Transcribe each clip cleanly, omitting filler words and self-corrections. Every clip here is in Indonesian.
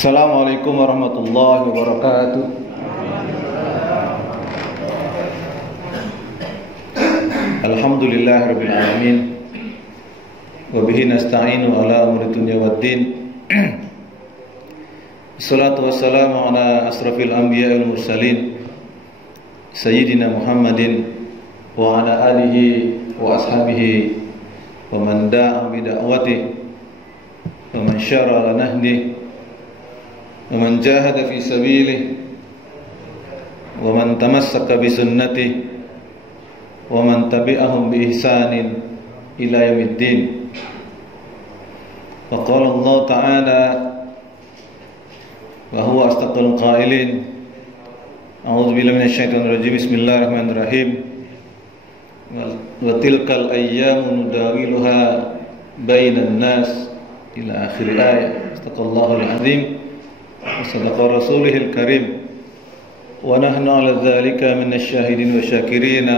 Assalamualaikum warahmatullahi wabarakatuh. Alhamdulillahirabbil alamin. Wa bihi nasta'inu ala umuri dunya waddin. Wassalatu wassalamu ala asrafil anbiya'i wal mursalin Sayyidina Muhammadin wa ala alihi wa ashabihi wa man da'a bi da'watihi wa man syara ala nahdihi wa man jahada fi sabilihi wa man tamassaka bi sunnatihi wa man tabi'ahum bi ihsanin ila yaumiddin. Wa qala Allah ta'ala wa huwa asdaqul qailin. A'udzu billahi minasy syaithanir rajim. Bismillahirrahmanirrahim. Wa tilkal ayyamu nudawiluha bainan nas ila akhir ayat. Astagfirullahal azim. Wasadaqa rasulihil karim. Wa nahnu ala dzalika minasy syahidin wa syakirin.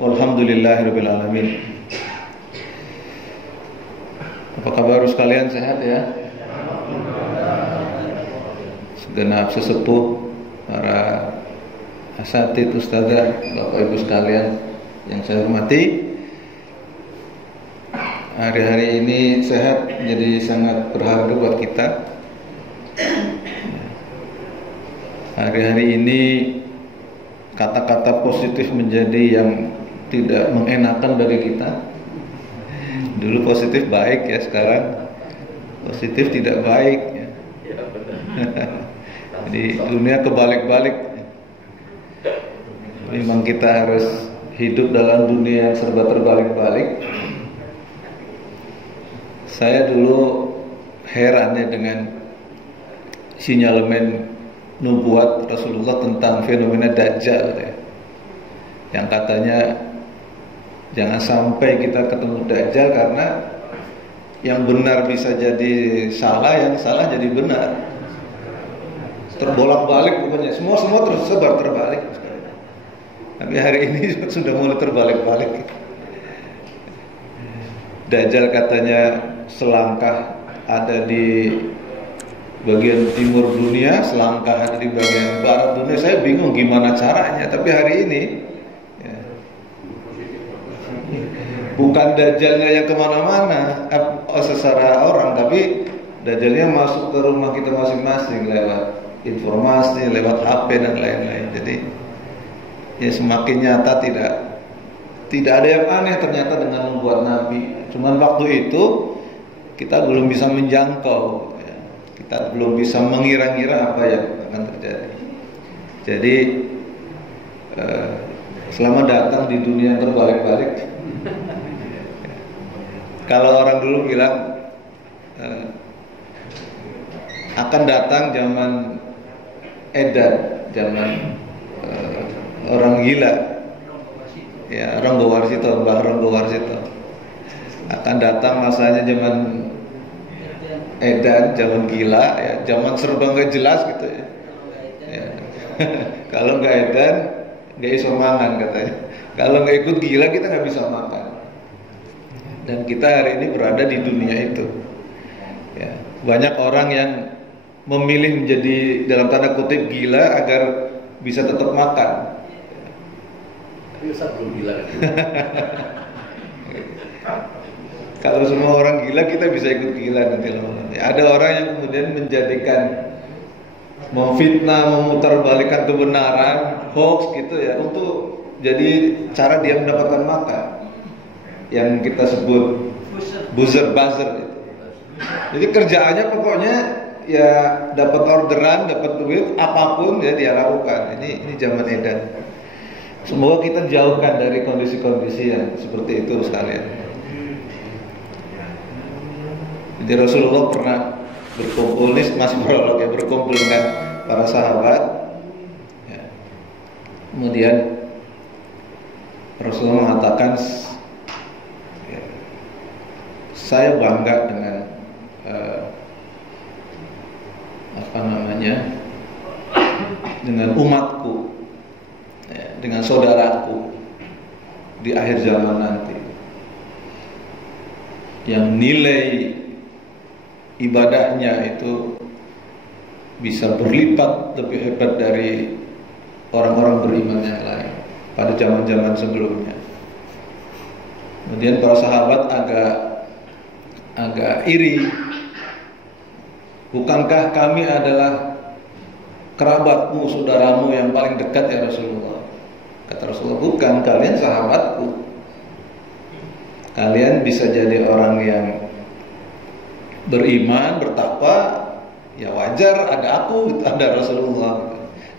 Walhamdulillahirabbil alamin. Apa kabar sekalian, sehat ya? Segenap sesepuh, para asatidz, ustadzah, Bapak Ibu sekalian yang saya hormati. Hari-hari ini sehat menjadi sangat berharga buat kita. Hari-hari ini kata-kata positif menjadi yang tidak mengenakan bagi kita. Dulu positif baik ya, sekarang positif tidak baik ya. Jadi dunia kebalik-balik. Memang kita harus hidup dalam dunia yang serba terbalik-balik. Saya dulu heran ya dengan sinyalemen nubuat Rasulullah tentang fenomena Dajjal ya. Yang katanya jangan sampai kita ketemu Dajjal karena yang benar bisa jadi salah, yang salah jadi benar. Terbolak-balik pokoknya, semua tersebar terbalik. Tapi hari ini sudah mulai terbalik-balik. Dajjal katanya selangkah ada di bagian timur dunia, selangkah ada di bagian barat dunia. Saya bingung gimana caranya. Tapi hari ini ya, bukan Dajjalnya yang kemana-mana secara orang, tapi Dajjalnya masuk ke rumah kita masing-masing lewat informasi, lewat HP dan lain-lain. Jadi ya semakin nyata, tidak ada yang aneh ternyata dengan membuat Nabi. Cuman waktu itu kita belum bisa menjangkau. Kita belum bisa mengira-ngira apa yang akan terjadi. Jadi selamat datang di dunia yang terbalik-balik. Kalau orang dulu bilang akan datang zaman edan, zaman orang gila, ya Ronggo Warsito, Mbah Ronggo Warsito. Akan datang masanya zaman edan, zaman gila, ya, zaman serba nggak jelas gitu ya. Ya. Kalau nggak edan, nggak bisa makan katanya. Kalau nggak ikut gila kita nggak bisa makan. Dan kita hari ini berada di dunia itu. Ya. Banyak orang yang memilih menjadi dalam tanda kutip gila agar bisa tetap makan. Tapi Ustaz belum gila. Kalau semua orang gila, kita bisa ikut gila nanti lama-lama. Ada orang yang kemudian menjadikan memfitnah, memutarbalikkan kebenaran, hoax gitu ya, untuk jadi cara dia mendapatkan makan. Yang kita sebut buzzer gitu. Jadi kerjaannya pokoknya ya dapat orderan, dapat duit, apapun ya dia lakukan. Ini zaman edan. Semoga kita jauhkan dari kondisi-kondisi yang seperti itu sekalian. Jadi Rasulullah pernah berkumpul, ini masih prolog ya, berkumpul dengan para sahabat ya. Kemudian Rasulullah mengatakan ya, saya bangga dengan dengan umatku ya, dengan saudaraku di akhir zaman nanti, yang nilai ibadahnya itu bisa berlipat lebih hebat dari orang-orang beriman yang lain pada zaman-zaman sebelumnya. Kemudian para sahabat agak iri. Bukankah kami adalah kerabatmu, saudaramu yang paling dekat ya Rasulullah? Kata Rasulullah, bukan, kalian sahabatku. Kalian bisa jadi orang yang beriman, bertakwa, ya wajar ada aku, ada Rasulullah.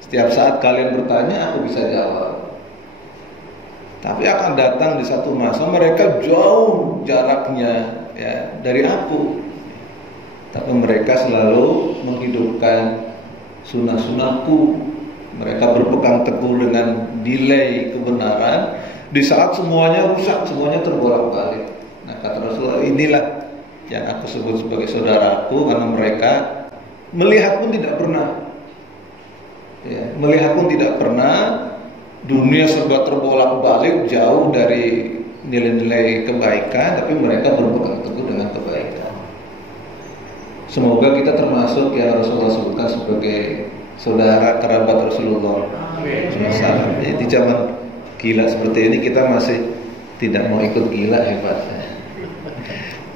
Setiap saat kalian bertanya, aku bisa jawab. Tapi akan datang di satu masa mereka jauh jaraknya ya dari aku. Tapi mereka selalu menghidupkan sunnah-sunnahku. Mereka berpegang teguh dengan nilai kebenaran di saat semuanya rusak, semuanya terbolak-balik. Nah, kata Rasulullah, inilah yang aku sebut sebagai saudaraku, karena mereka melihat pun tidak pernah. Ya, melihat pun tidak pernah. Dunia serba terbolak-balik, jauh dari nilai-nilai kebaikan, tapi mereka berpegang teguh dengan kebaikan. Semoga kita termasuk yang Rasulullah sebutkan sebagai saudara kerabat Rasulullah. Jadi di zaman gila seperti ini kita masih tidak mau ikut gila, hebatnya.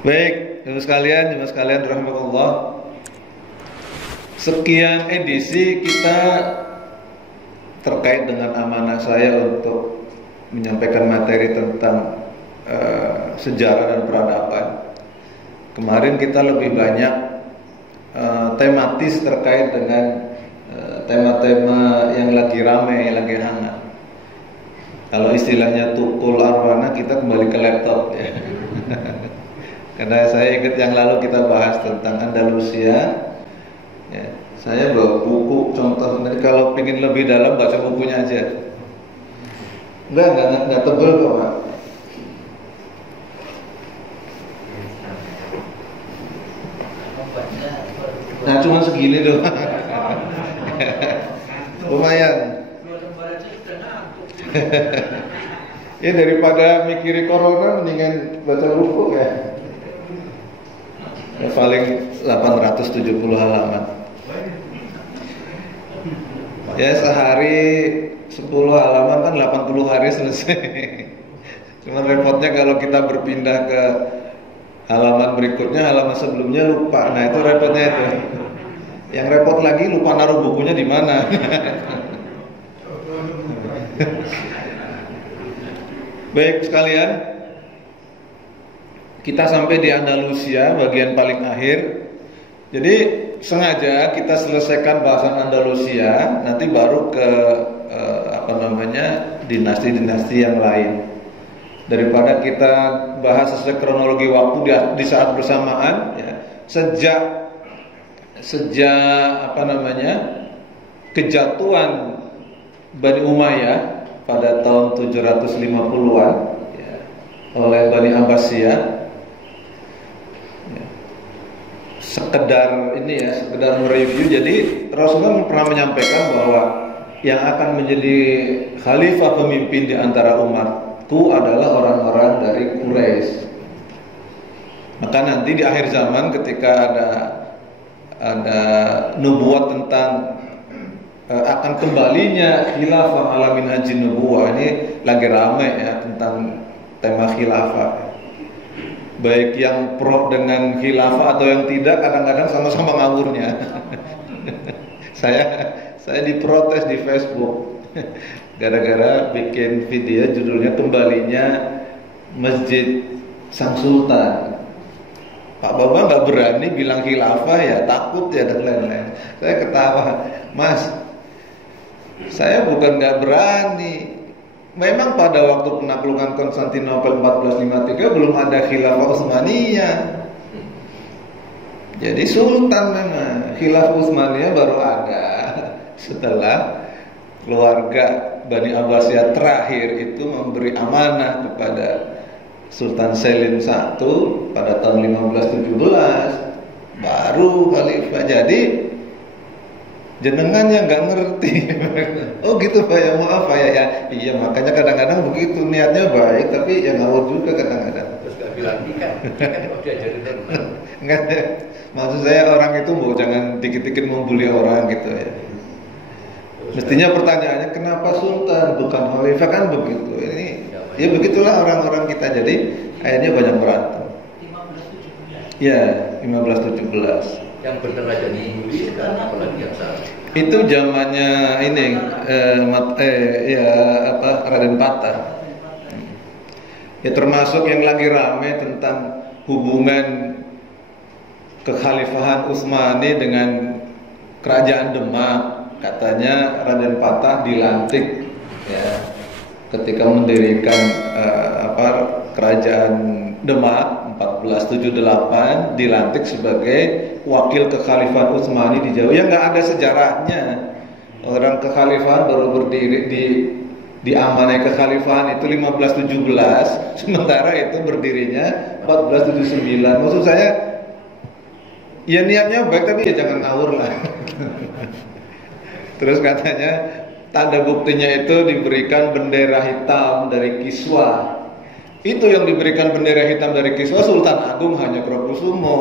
Baik, jemaah sekalian rahimakumullah. Sekian edisi kita terkait dengan amanah saya untuk menyampaikan materi tentang sejarah dan peradaban. Kemarin kita lebih banyak tematis terkait dengan tema-tema yang lagi ramai, yang lagi hangat. Kalau istilahnya tukul arwana, kita kembali ke laptop ya. Karena saya ingat yang lalu kita bahas tentang Andalusia ya. Saya bawa buku contoh, nanti kalau ingin lebih dalam baca bukunya aja. Enggak tebel kok Pak. Nah cuma segini doang. Lumayan. Ya daripada mikiri corona mendingan baca buku ya. Ya paling 870 halaman. Ya sehari 10 halaman kan 80 hari selesai. Cuman repotnya kalau kita berpindah ke halaman berikutnya, halaman sebelumnya lupa. Nah itu repotnya itu. Yang repot lagi lupa naruh bukunya di mana. Baik sekalian, kita sampai di Andalusia bagian paling akhir. Jadi sengaja kita selesaikan bahasan Andalusia, nanti baru ke dinasti-dinasti yang lain. Daripada kita bahas sesuai kronologi waktu di saat bersamaan ya, sejak kejatuhan Bani Umayyah pada tahun 750-an ya, oleh Bani Abbasiyah ya. Sekedar mereview. Jadi Rasulullah pernah menyampaikan bahwa yang akan menjadi khalifah pemimpin di antara umat itu adalah orang-orang dari Quraisy. Maka nanti di akhir zaman ketika ada nubuat tentang akan kembalinya khilafah ala minhajin nubuwah, ini lagi ramai ya tentang tema khilafah. Baik yang pro dengan khilafah atau yang tidak, kadang-kadang sama-sama ngawurnya. Saya diprotes di Facebook gara-gara bikin video judulnya kembalinya Masjid Sang Sultan. Pak Bambang nggak berani bilang khilafah ya, takut ya dan lain-lain. Saya ketawa, Mas. Saya bukan nggak berani. Memang pada waktu penaklukan Konstantinopel 1453 belum ada khilafah Utsmaniyah. Jadi sultan memang. Khilafah Utsmaniyah baru ada setelah keluarga Bani Abbasiyah terakhir itu memberi amanah kepada Sultan Selim I pada tahun 1517, baru khalifah. Jadi jenengan yang nggak ngerti. Oh gitu Pak ya, maaf Pak ya. Iya makanya kadang-kadang begitu, niatnya baik tapi ya ngawur juga kadang-kadang. Terus nggak bilang kan udah jadi normal. Enggak, maksud saya orang itu mau jangan dikit-dikit membuli orang gitu ya. Mestinya pertanyaannya kenapa sultan bukan khalifah, kan begitu. Ini ya begitulah orang-orang kita, jadi akhirnya banyak berantem. 1517. Ya, 1517. Yang benar aja diikuti sekarang, apalagi yang salah. Itu zamannya ini Raden Patah. Ya termasuk yang lagi rame tentang hubungan kekhalifahan Utsmani dengan kerajaan Demak. Katanya Raden Patah dilantik ya ketika mendirikan kerajaan Demak 1478, dilantik sebagai wakil kekhalifahan Utsmani di Jawa. Ya nggak ada sejarahnya. Orang kekhalifahan baru berdiri di amanai kekhalifahan itu 1517, sementara itu berdirinya 1479. Maksud saya ya niatnya baik, tapi ya jangan ngawur lah. Terus katanya tanda buktinya itu diberikan bendera hitam dari Kiswa. Itu yang diberikan bendera hitam dari Kiswa Sultan Agung Hanyokrokusumo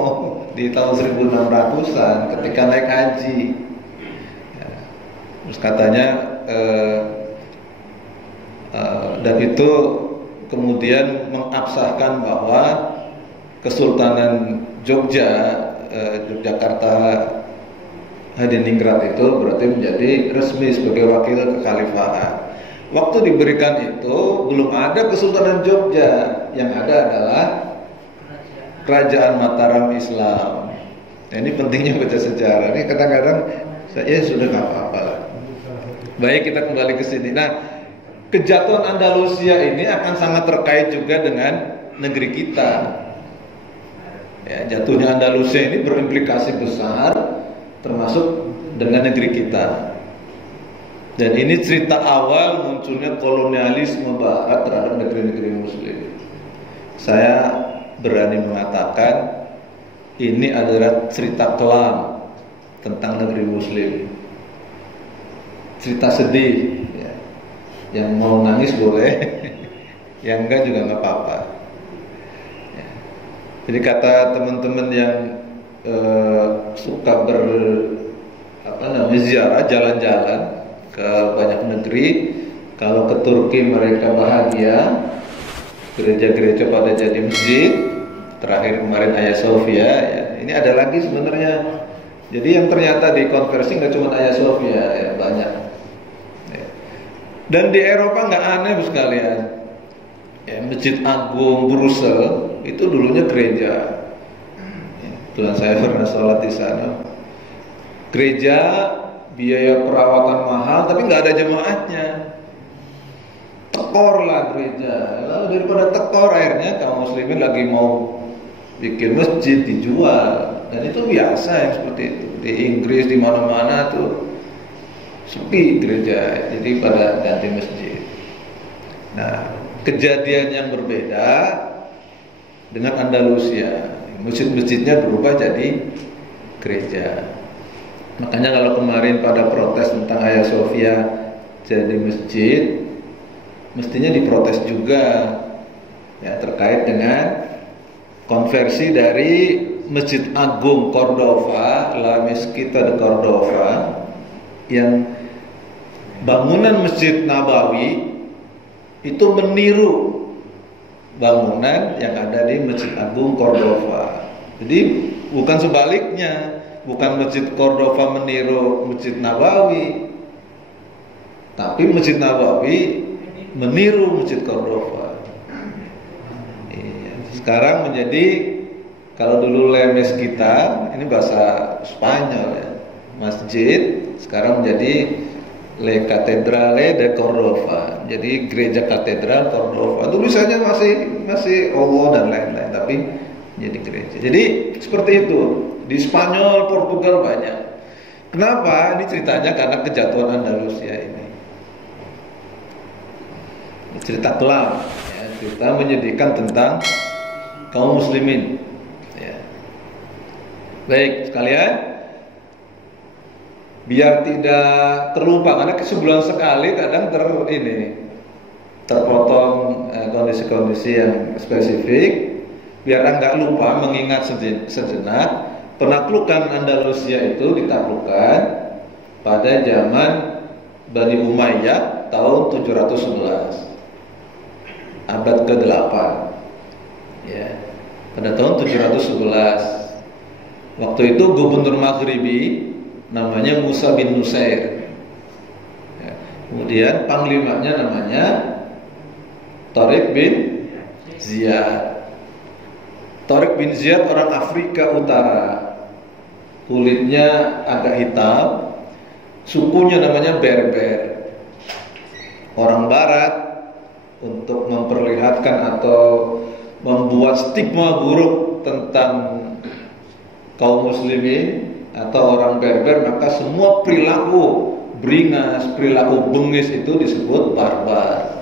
di tahun 1600-an ketika naik haji. Ya. Terus katanya dan itu kemudian mengabsahkan bahwa Kesultanan Yogyakarta Hadiningrat itu berarti menjadi resmi sebagai wakil kekhalifahan. Waktu diberikan itu belum ada Kesultanan Jogja, yang ada adalah Kerajaan Mataram Islam. Nah, ini pentingnya baca sejarah. Ini kadang-kadang saya sudah nggak apa-apa lah. Baik, kita kembali ke sini. Nah, kejatuhan Andalusia ini akan sangat terkait juga dengan negeri kita. Ya, jatuhnya Andalusia ini berimplikasi besar, termasuk dengan negeri kita. Dan ini cerita awal munculnya kolonialisme Barat terhadap negeri-negeri Muslim. Saya berani mengatakan ini adalah cerita kelam tentang negeri Muslim. Cerita sedih, ya. Yang mau nangis boleh, yang enggak juga nggak apa-apa. Ya. Jadi kata teman-teman yang suka ziarah, jalan-jalan ke banyak negeri, kalau ke Turki mereka bahagia, gereja-gereja pada jadi masjid. Terakhir kemarin Hagia Sophia, ya. Ini ada lagi sebenarnya. Jadi yang ternyata dikonversi nggak cuma Hagia Sophia, ya, banyak. Ya. Dan di Eropa nggak aneh sekalian. Ya, Masjid Agung Brussels itu dulunya gereja. Tuhan saya pernah sholat di sana. Gereja, biaya perawatan mahal, tapi nggak ada jemaatnya. Tekor lah gereja. Lalu daripada tekor, akhirnya kaum muslimin lagi mau bikin masjid, dijual. Dan itu biasa yang seperti itu. Di Inggris di mana-mana tuh sepi gereja, jadi pada ganti masjid. Nah, kejadian yang berbeda dengan Andalusia. Masjid-masjidnya berubah jadi gereja. Makanya kalau kemarin pada protes tentang Hagia Sophia jadi masjid, mestinya diprotes juga, ya, terkait dengan konversi dari Masjid Agung Cordova, La Mezquita de Cordova, yang bangunan Masjid Nabawi itu meniru bangunan yang ada di Masjid Agung Cordova. Jadi bukan sebaliknya, bukan Masjid Cordova meniru Masjid Nabawi, tapi Masjid Nabawi meniru Masjid Cordova. Sekarang menjadi, kalau dulu La Mezquita, ini bahasa Spanyol ya, masjid, sekarang menjadi Le Catedrale de Cordova, jadi gereja katedral Cordova. Tulisannya masih Allah dan lain-lain, tapi jadi gereja. Jadi seperti itu di Spanyol, Portugal banyak. Kenapa? Ini ceritanya karena kejatuhan Andalusia ini. Cerita kelam, ya, cerita menyedihkan tentang kaum muslimin. Ya. Baik sekalian. Biar tidak terlupa, karena sebulan sekali kadang terpotong kondisi-kondisi yang spesifik. biar nggak lupa mengingat sejenak, penaklukan Andalusia itu ditaklukkan pada zaman Bani Umayyah tahun 711, abad ke-8 ya, pada tahun 711. Waktu itu gubernur Maghribi namanya Musa bin Nusair ya. Kemudian panglimanya namanya Tariq bin Ziyad. Tariq bin Ziyad orang Afrika Utara, kulitnya agak hitam, sukunya namanya Berber. Orang Barat untuk memperlihatkan atau membuat stigma buruk tentang kaum muslimin atau orang Berber, maka semua perilaku beringas, perilaku bengis itu disebut barbar.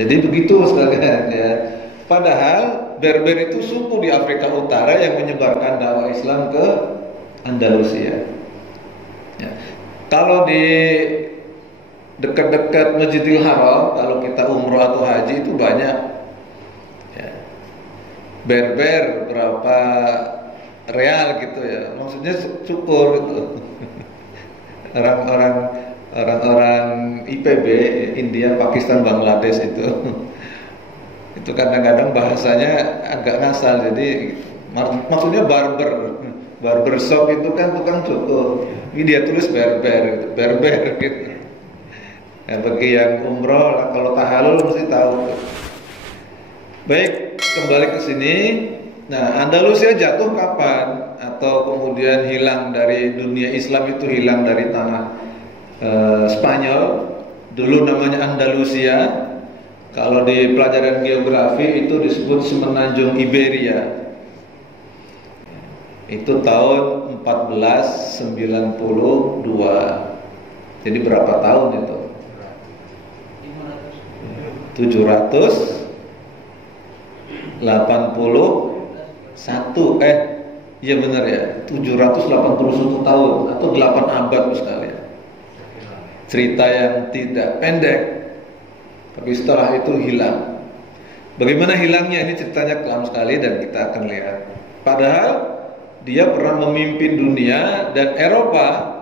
Jadi begitu sekalian ya. Padahal Berber itu suku di Afrika Utara yang menyebarkan dakwah Islam ke Andalusia. Ya. Kalau di dekat-dekat Masjidil Haram, kalau kita umroh atau haji itu banyak ya, Berber berapa real gitu ya, maksudnya syukur gitu. Orang-orang IPB, India, Pakistan, Bangladesh itu kadang-kadang bahasanya agak ngasal, jadi maksudnya barber shop itu kan tukang cukur, ini dia tulis berber gitu. Ya, bagi yang umroh kalau tahalul mesti tahu. Baik, kembali ke sini. Nah, Andalusia jatuh kapan? Atau kemudian hilang dari dunia Islam, itu hilang dari tanah Spanyol. Dulu namanya Andalusia. Kalau di pelajaran geografi itu disebut semenanjung Iberia. Itu tahun 1492. Jadi berapa tahun itu? 781 iya benar ya, 781 tahun atau 8 abad sekalian. Cerita yang tidak pendek, tapi setelah itu hilang. Bagaimana hilangnya, ini ceritanya kelam sekali dan kita akan lihat. Padahal dia pernah memimpin dunia, dan Eropa,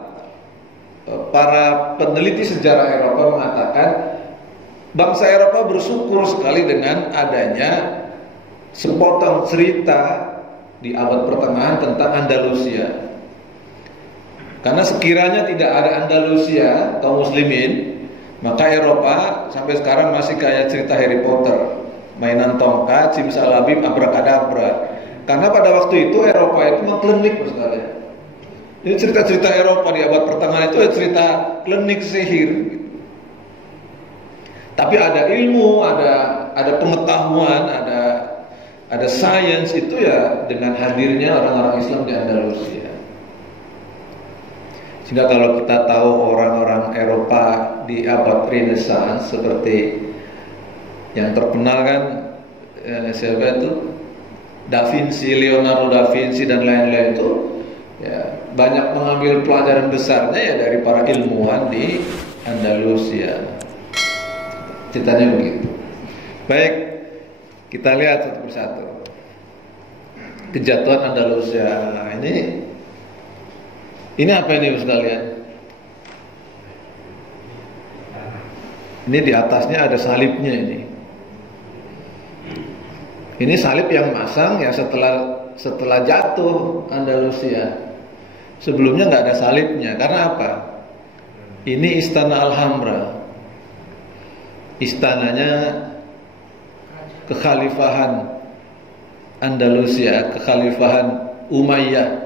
para peneliti sejarah Eropa mengatakan bangsa Eropa bersyukur sekali dengan adanya sepotong cerita di abad pertengahan tentang Andalusia. Karena sekiranya tidak ada Andalusia, kaum muslimin, maka Eropa sampai sekarang masih kayak cerita Harry Potter, mainan tongkat, simsalabim, abrakadabra. Karena pada waktu itu Eropa itu klinik sekali. Ini cerita-cerita Eropa di abad pertengahan itu cerita klinik sihir. Tapi ada ilmu, ada pengetahuan, ada sains itu ya dengan hadirnya orang-orang Islam di Andalusia. Sehingga kalau kita tahu orang-orang Eropa di abad Renaissance seperti yang terkenal kan siapa itu? Da Vinci, Leonardo da Vinci dan lain-lain itu ya banyak mengambil pelajaran besarnya ya dari para ilmuwan di Andalusia. Ceritanya begitu. Baik, kita lihat satu persatu. Kejatuhan Andalusia. Ini apa ini sekalian? Ini di atasnya ada salibnya ini. Ini salib yang masang ya setelah jatuh Andalusia. Sebelumnya nggak ada salibnya. Karena apa? Ini Istana Alhambra. Istananya kekhalifahan Andalusia, kekhalifahan Umayyah.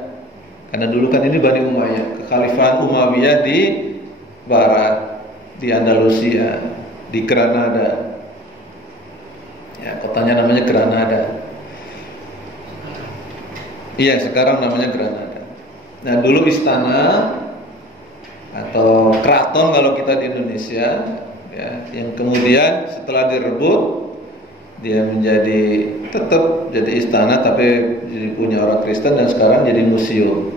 Karena dulu kan ini Bani Umayyah, kekhalifahan Umayyah di barat, di Andalusia, di Granada. Ya, kotanya namanya Granada. Iya, sekarang namanya Granada. Nah, dulu istana atau keraton kalau kita di Indonesia, ya, yang kemudian setelah direbut dia menjadi tetap jadi istana tapi jadi punya orang Kristen dan sekarang jadi museum.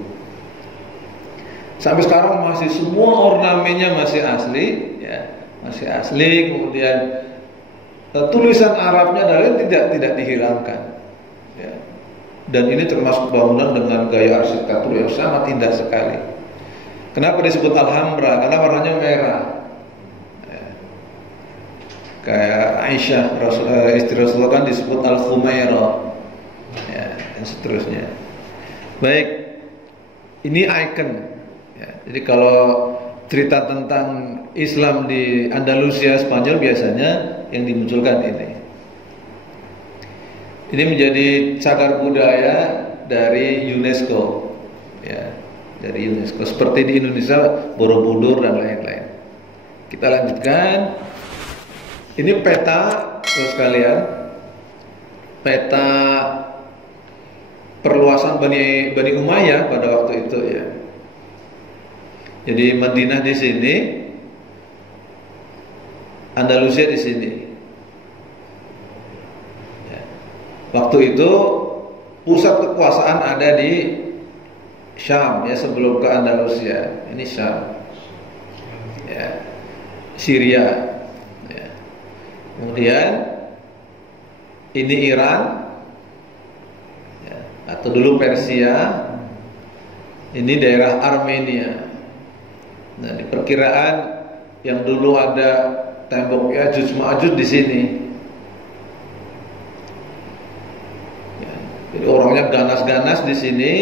Sampai sekarang masih semua ornamennya masih asli, ya, masih asli. Kemudian tulisan Arabnya tidak dihilangkan. Ya. Dan ini termasuk bangunan dengan gaya arsitektur yang sangat indah sekali. Kenapa disebut Alhambra? Karena warnanya merah. Ya. Kayak Aisyah, istri Rasulullah kan disebut Al-Khumairah. Ya, dan seterusnya. Baik, ini ikon. Ya, jadi kalau cerita tentang Islam di Andalusia, Spanyol biasanya yang dimunculkan ini. Ini menjadi cagar budaya dari UNESCO, ya, dari UNESCO. Seperti di Indonesia Borobudur dan lain-lain. Kita lanjutkan. Ini peta, sekalian, peta perluasan Bani Umayyah pada waktu itu, ya. Jadi Madinah di sini, Andalusia di sini. Waktu itu pusat kekuasaan ada di Syam, ya, sebelum ke Andalusia. Ini Syam, ya, Syria, ya. Kemudian ini Iran, ya, atau dulu Persia. Ini daerah Armenia. Nah, di perkiraan yang dulu ada tembok Ya'juj Ma'juj di sini. Jadi orangnya ganas-ganas di sini,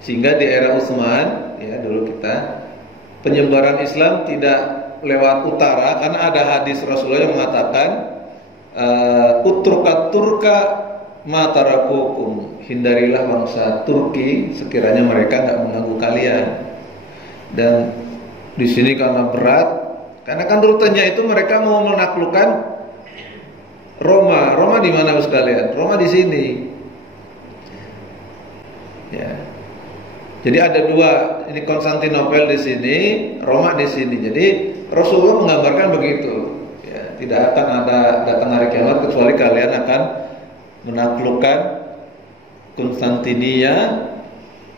sehingga di era Utsman, ya, dulu kita penyebaran Islam tidak lewat utara, karena ada hadis Rasulullah yang mengatakan utrukat turka matarakukum, hindarilah bangsa Turki sekiranya mereka nggak mengganggu kalian. Dan di sini karena berat, karena kan rutenya itu mereka mau menaklukkan Roma. Roma di mana sekalian? Roma di sini. Ya. Jadi ada dua, ini Konstantinopel di sini, Roma di sini. Jadi Rasulullah menggambarkan begitu. Ya, tidak akan ada datang hari kiamat kecuali kalian akan menaklukkan Konstantinia,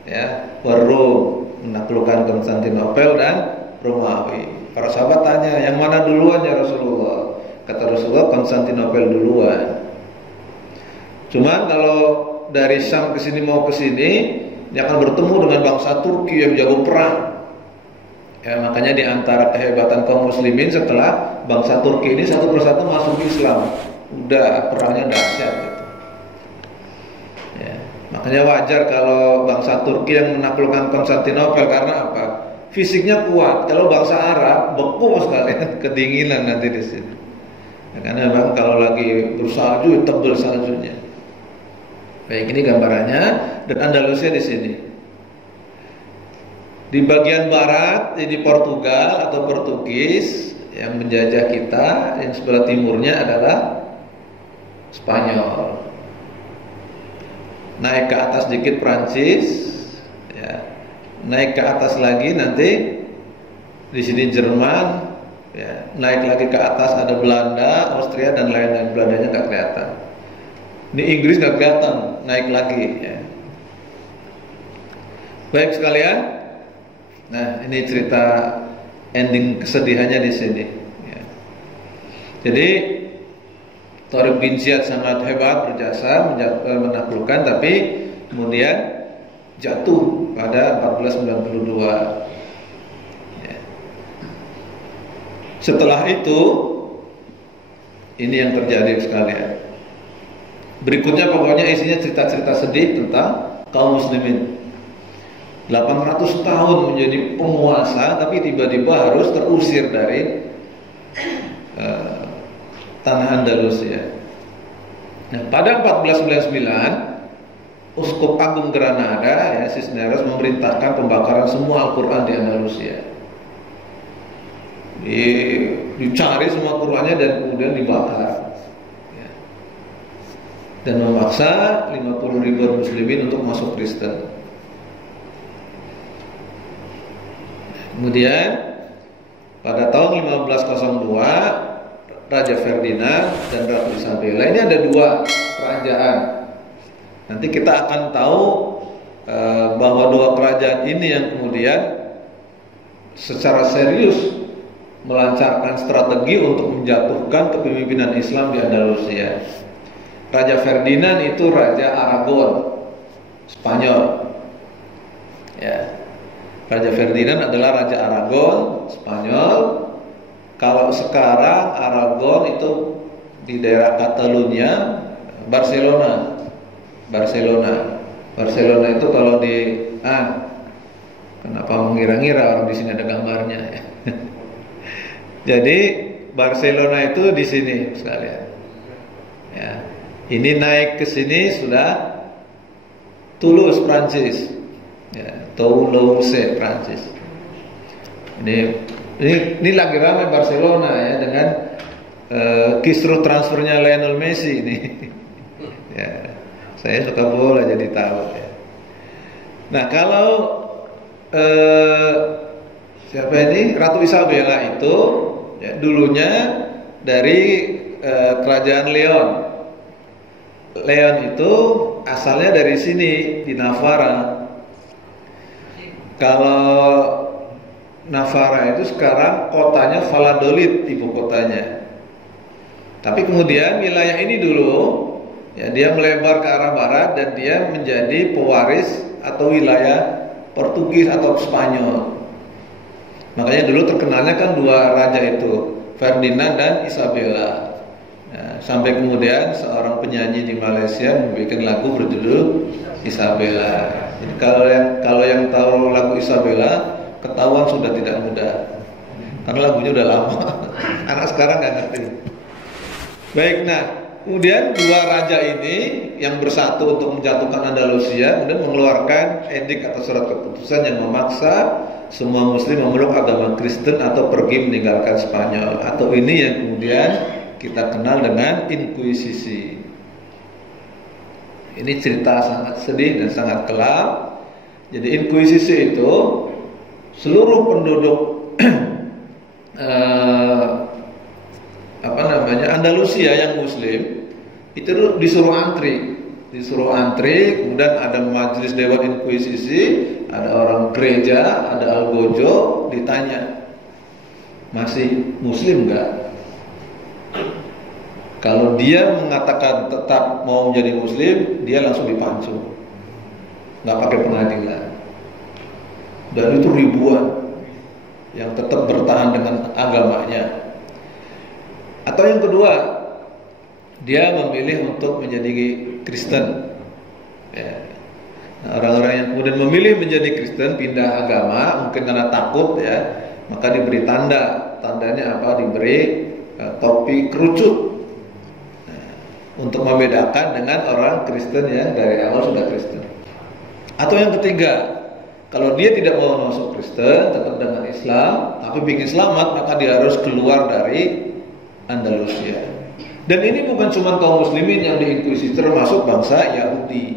ya, Rom, menaklukkan Konstantinopel dan Romawi. Para sahabat tanya, yang mana duluan ya Rasulullah? Kata Rasulullah, Konstantinopel duluan. Cuman kalau dari Syam ke sini mau ke sini, dia akan bertemu dengan bangsa Turki yang jago perang. Ya, makanya di antara kehebatan kaum muslimin setelah bangsa Turki ini satu persatu masuk Islam, udah perangnya dahsyat gitu. Ya, makanya wajar kalau bangsa Turki yang menaklukkan Konstantinopel, karena apa? Fisiknya kuat. Kalau bangsa Arab beku sekali, kedinginan nanti di sini. Ya, karena bang kalau lagi bersalju tebal saljunya. Baik, ini gambarannya, dan Andalusia di sini. Di bagian barat ini Portugal atau Portugis yang menjajah kita, yang sebelah timurnya adalah Spanyol. Naik ke atas dikit Prancis, ya. Naik ke atas lagi nanti di sini Jerman, ya. Naik lagi ke atas ada Belanda, Austria dan lain-lain. Belandanya nggak kelihatan. Ini Inggris nggak kelihatan, naik lagi, ya. Baik sekalian, nah ini cerita ending kesedihannya di sini. Ya. Jadi Tariq bin Ziyad sangat hebat, berjasa menaklukkan, tapi kemudian jatuh pada 1492. Ya. Setelah itu, ini yang terjadi sekalian. Berikutnya pokoknya isinya cerita-cerita sedih tentang kaum muslimin. 800 tahun menjadi penguasa, tapi tiba-tiba harus terusir dari tanah Andalusia. Nah, pada 1499 Uskup Agung Granada, ya, Cisneros memerintahkan pembakaran semua Al-Quran di Andalusia. Dicari semua Qurannya dan kemudian dibakar. Dan memaksa 50.000 muslimin untuk masuk Kristen. Kemudian pada tahun 1502 Raja Ferdinand dan Ratu Isabella, ini ada dua kerajaan. Nanti kita akan tahu bahwa dua kerajaan ini yang kemudian secara serius melancarkan strategi untuk menjatuhkan kepemimpinan Islam di Andalusia. Raja Ferdinand itu Raja Aragon, Spanyol. Ya. Raja Ferdinand adalah Raja Aragon, Spanyol. Kalau sekarang Aragon itu di daerah Catalunya, Barcelona. Barcelona itu kalau di kenapa mengira-ngira orang di sini ada gambarnya ya. Jadi Barcelona itu di sini sekalian. Ya. Ini naik ke sini sudah Toulouse, Prancis. Ya, Toulouse, Prancis. Ini lagi ramai Barcelona ya dengan kisruh transfernya Lionel Messi ini. Ya, saya suka bola jadi tahu ya. Nah, kalau siapa ini Ratu Isabella itu ya, dulunya dari kerajaan Leon. Leon itu asalnya dari sini di Navarra. Kalau Navarra itu sekarang kotanya Valladolid, ibu kotanya. Tapi kemudian wilayah ini dulu ya dia melebar ke arah barat dan dia menjadi pewaris atau wilayah Portugis atau Spanyol. Makanya dulu terkenalnya kan dua raja itu, Ferdinand dan Isabella. Nah, sampai kemudian seorang penyanyi di Malaysia membuat lagu berjudul Isabella. Jadi kalau yang tahu lagu Isabella ketahuan sudah tidak muda, karena lagunya udah lama. Anak sekarang nggak ngerti. Baik, nah kemudian dua raja ini yang bersatu untuk menjatuhkan Andalusia, kemudian mengeluarkan edik atau surat keputusan yang memaksa semua Muslim memeluk agama Kristen atau pergi meninggalkan Spanyol. Atau ini yang kemudian kita kenal dengan Inkuisisi. Ini cerita sangat sedih dan sangat kelam. Jadi Inkuisisi itu seluruh penduduk Andalusia yang Muslim itu disuruh antri, kemudian ada majelis dewan Inkuisisi, ada orang gereja, ada algojo, ditanya masih Muslim nggak? Kalau dia mengatakan tetap mau menjadi Muslim, dia langsung dipancu, nggak pakai pengadilan. Dan itu ribuan yang tetap bertahan dengan agamanya. Atau yang kedua, dia memilih untuk menjadi Kristen. Ya. Nah, orang-orang yang kemudian memilih menjadi Kristen, pindah agama, mungkin karena takut ya, maka diberi tanda. Tandanya apa? Diberi topi kerucut. Untuk membedakan dengan orang Kristen yang dari awal sudah Kristen. Atau yang ketiga, kalau dia tidak mau masuk Kristen, tetap dengan Islam, tapi ingin selamat, maka dia harus keluar dari Andalusia. Dan ini bukan cuma kaum muslimin yang diinkuisisi, termasuk bangsa Yahudi.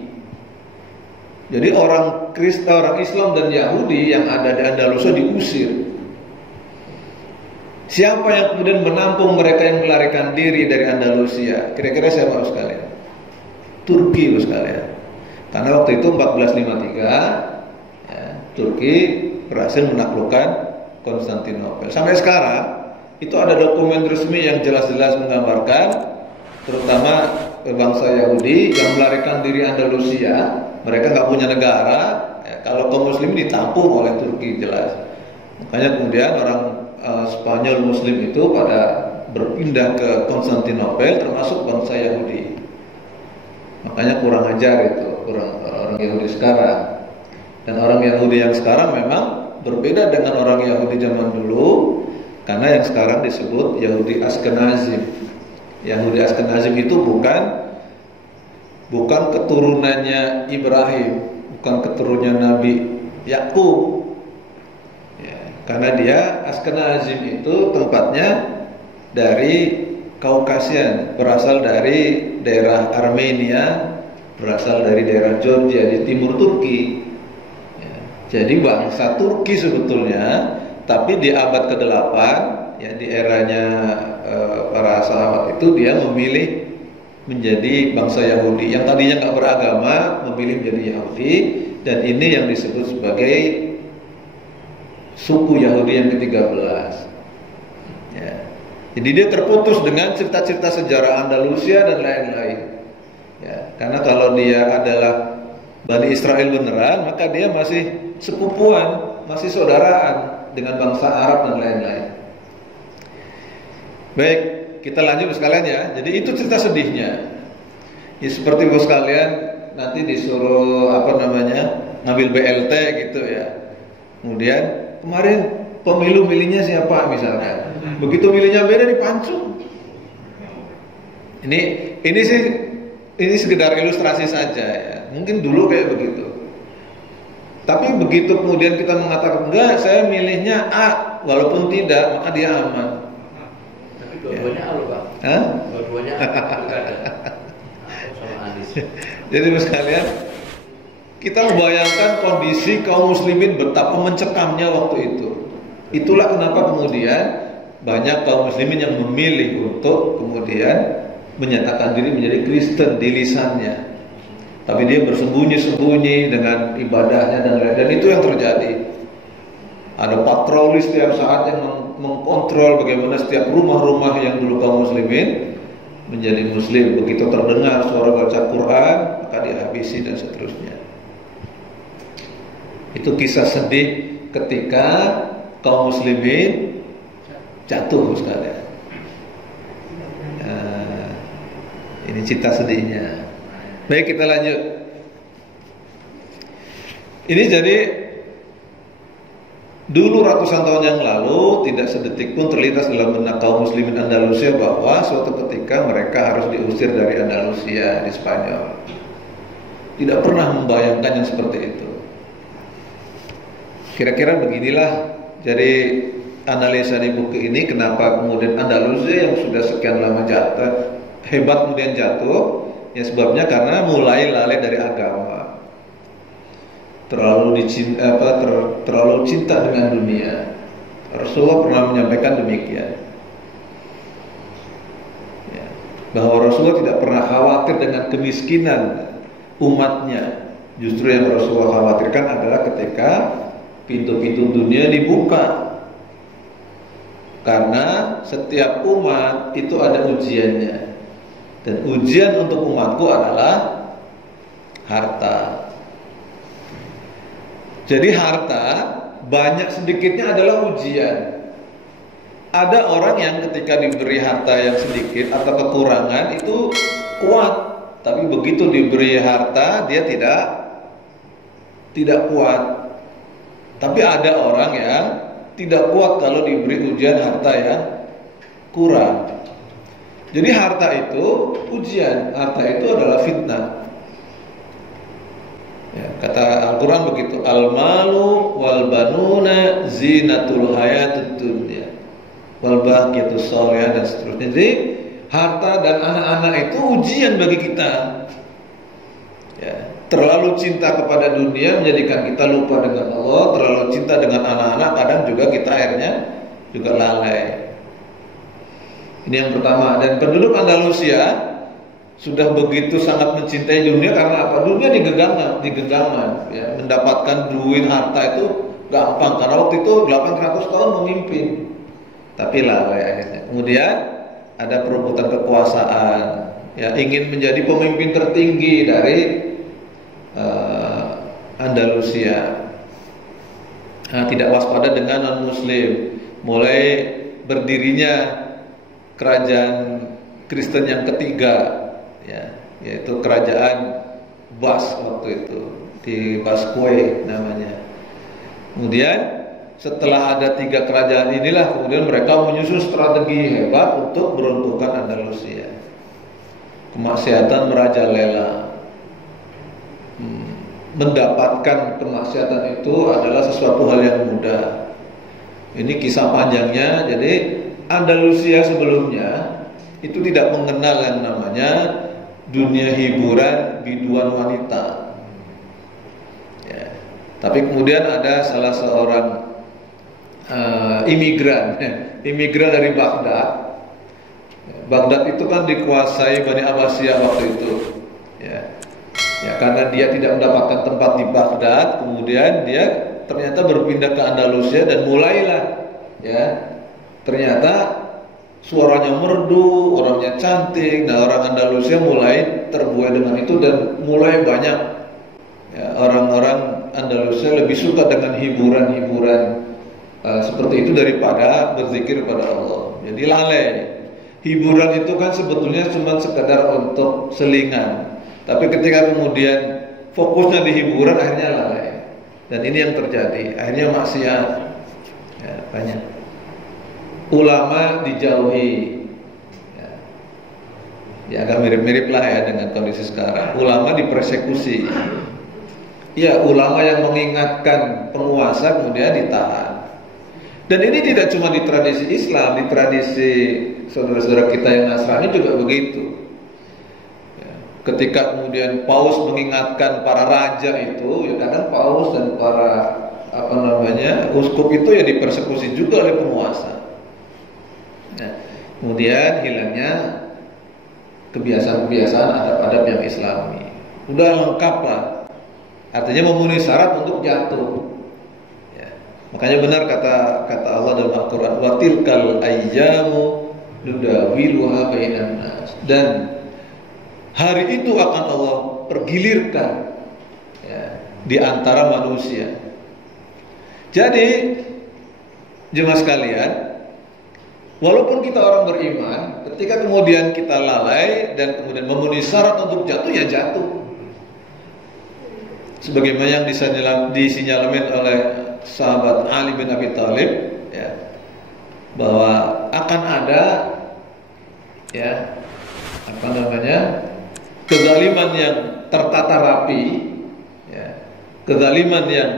Jadi orang Kristen, orang Islam dan Yahudi yang ada di Andalusia diusir. Siapa yang kemudian menampung mereka yang melarikan diri dari Andalusia? Kira-kira siapa sekalian? Turki sekalian. Karena waktu itu 1453 ya, Turki berhasil menaklukkan Konstantinopel. Sampai sekarang itu ada dokumen resmi yang jelas-jelas menggambarkan, terutama bangsa Yahudi yang melarikan diri Andalusia. Mereka nggak punya negara. Ya, kalau kaum muslim ditampung oleh Turki jelas. Makanya kemudian orang Spanyol Muslim itu pada berpindah ke Konstantinopel, termasuk bangsa Yahudi. Makanya kurang ajar itu orang Yahudi sekarang. Dan orang Yahudi yang sekarang memang berbeda dengan orang Yahudi zaman dulu, karena yang sekarang disebut Yahudi Ashkenazim. Yahudi Ashkenazim itu bukan keturunannya Ibrahim, bukan keturunannya Nabi Yakub. Karena dia Ashkenazim itu tempatnya dari Kaukasian, berasal dari daerah Armenia, berasal dari daerah Georgia di timur Turki. Ya, jadi bangsa Turki sebetulnya, tapi di abad ke-8 ya di eranya para sahabat itu dia memilih menjadi bangsa Yahudi. Yang tadinya nggak beragama memilih menjadi Yahudi, dan ini yang disebut sebagai suku Yahudi yang ke-13. Ya. Jadi dia terputus dengan cerita-cerita sejarah Andalusia dan lain-lain. Ya, karena kalau dia adalah Bani Israel beneran, maka dia masih sepupuan, masih saudaraan dengan bangsa Arab dan lain-lain. Baik, kita lanjut sekalian ya. Jadi itu cerita sedihnya. Ya seperti bos kalian nanti disuruh ngambil BLT gitu ya. Kemudian kemarin pemilu milihnya siapa misalnya. Begitu milihnya beda dipancung. Ini sekedar ilustrasi saja ya. Mungkin dulu kayak begitu. Tapi begitu kemudian kita mengatakan enggak, saya milihnya A, walaupun tidak, maka dia aman. Tapi dua-duanya A loh Pak. Hah? Dua-duanya pilkada. Sama Anies. Jadi sekalian, kita membayangkan kondisi kaum muslimin betapa mencekamnya waktu itu. Itulah kenapa kemudian banyak kaum muslimin yang memilih untuk kemudian menyatakan diri menjadi Kristen di lisannya. Tapi dia bersembunyi-sembunyi dengan ibadahnya dan lain-lain. Dan itu yang terjadi. Ada patroli setiap saat yang mengkontrol bagaimana setiap rumah-rumah yang dulu kaum muslimin menjadi muslim. Begitu terdengar suara baca Quran, maka dihabisi dan seterusnya. Itu kisah sedih ketika kaum muslimin jatuh sekalian. Ini cerita sedihnya. Baik, kita lanjut. Ini jadi dulu ratusan tahun yang lalu tidak sedetik pun terlintas dalam benak kaum muslimin Andalusia bahwa suatu ketika mereka harus diusir dari Andalusia di Spanyol. Tidak pernah membayangkan yang seperti itu. Kira-kira beginilah jadi analisa di buku ini kenapa kemudian Andalusia yang sudah sekian lama jatuh hebat kemudian jatuh. Ya sebabnya karena mulai lalai dari agama, terlalu cinta dengan dunia. Rasulullah pernah menyampaikan demikian, ya, bahwa Rasulullah tidak pernah khawatir dengan kemiskinan umatnya. Justru yang Rasulullah khawatirkan adalah ketika pintu-pintu dunia dibuka, karena setiap umat itu ada ujiannya. Dan ujian untuk umatku adalah harta. Jadi harta banyak sedikitnya adalah ujian. Ada orang yang ketika diberi harta yang sedikit atau kekurangan itu kuat, tapi begitu diberi harta dia tidak kuat. Tapi ada orang yang tidak kuat kalau diberi ujian harta yang kurang. Jadi harta itu ujian, harta itu adalah fitnah. Ya, kata Al-Quran begitu, al-malu wal banuna zinatul hayatid dunya wal baqiyatus sholihah dan seterusnya. Jadi harta dan anak-anak itu ujian bagi kita. Ya, terlalu cinta kepada dunia menjadikan kita lupa dengan Allah. Terlalu cinta dengan anak-anak kadang juga kita akhirnya juga lalai. Ini yang pertama. Dan penduduk Andalusia sudah begitu sangat mencintai dunia karena apa? Dunia digenggaman, ya, mendapatkan duit harta itu gampang karena waktu itu 800 tahun memimpin. Tapi lalai akhirnya. Kemudian ada perebutan kekuasaan, ya, ingin menjadi pemimpin tertinggi dari Andalusia. Tidak waspada dengan non-muslim. Mulai berdirinya kerajaan Kristen yang ketiga, ya, yaitu kerajaan Bas waktu itu di Basque namanya. Kemudian setelah ada 3 kerajaan inilah kemudian mereka menyusun strategi hebat untuk meruntuhkan Andalusia. Kemaksiatan merajalela. Mendapatkan kemaksiatan itu adalah sesuatu hal yang mudah. Ini kisah panjangnya. Jadi Andalusia sebelumnya itu tidak mengenal yang namanya dunia hiburan biduan wanita. Ya. Tapi kemudian ada salah seorang imigran dari Baghdad. Baghdad itu kan dikuasai Bani Abbasiyah waktu itu. Ya, karena dia tidak mendapatkan tempat di Baghdad, kemudian dia ternyata berpindah ke Andalusia dan mulailah, ya, ternyata suaranya merdu, orangnya cantik. Nah, orang Andalusia mulai terbuai dengan itu dan mulai banyak ya, orang-orang Andalusia lebih suka dengan hiburan-hiburan seperti itu daripada berzikir pada Allah. Jadi lalai. Hiburan itu kan sebetulnya cuma sekedar untuk selingan. Tapi ketika kemudian fokusnya di hiburan, akhirnya lalai. Dan ini yang terjadi. Akhirnya maksiat ya, banyak. Ulama dijauhi. Ya agak mirip-mirip lah ya dengan kondisi sekarang. Ulama dipersekusi. Ya, ulama yang mengingatkan penguasa kemudian ditahan. Dan ini tidak cuma di tradisi Islam, di tradisi saudara-saudara kita yang Nasrani juga begitu. Ya, ketika kemudian Paus mengingatkan para raja itu, ya kadang Paus dan para uskup itu ya dipersekusi juga oleh penguasa. Nah, kemudian hilangnya kebiasaan-kebiasaan adab-adab yang Islami. Udah lengkap lah. Artinya memenuhi syarat untuk jatuh. Makanya benar kata Allah dalam Al-Quran, wa tilkal ayyamu nudawiluha bainan nas. Dan hari itu akan Allah pergilirkan ya, di antara manusia. Jadi jemaah sekalian, walaupun kita orang beriman, ketika kemudian kita lalai dan kemudian memenuhi syarat untuk jatuh, ya jatuh. Sebagaimana yang disinyalir oleh sahabat Ali bin Abi Thalib ya, bahwa akan ada ya kezaliman yang tertata rapi ya, kezaliman yang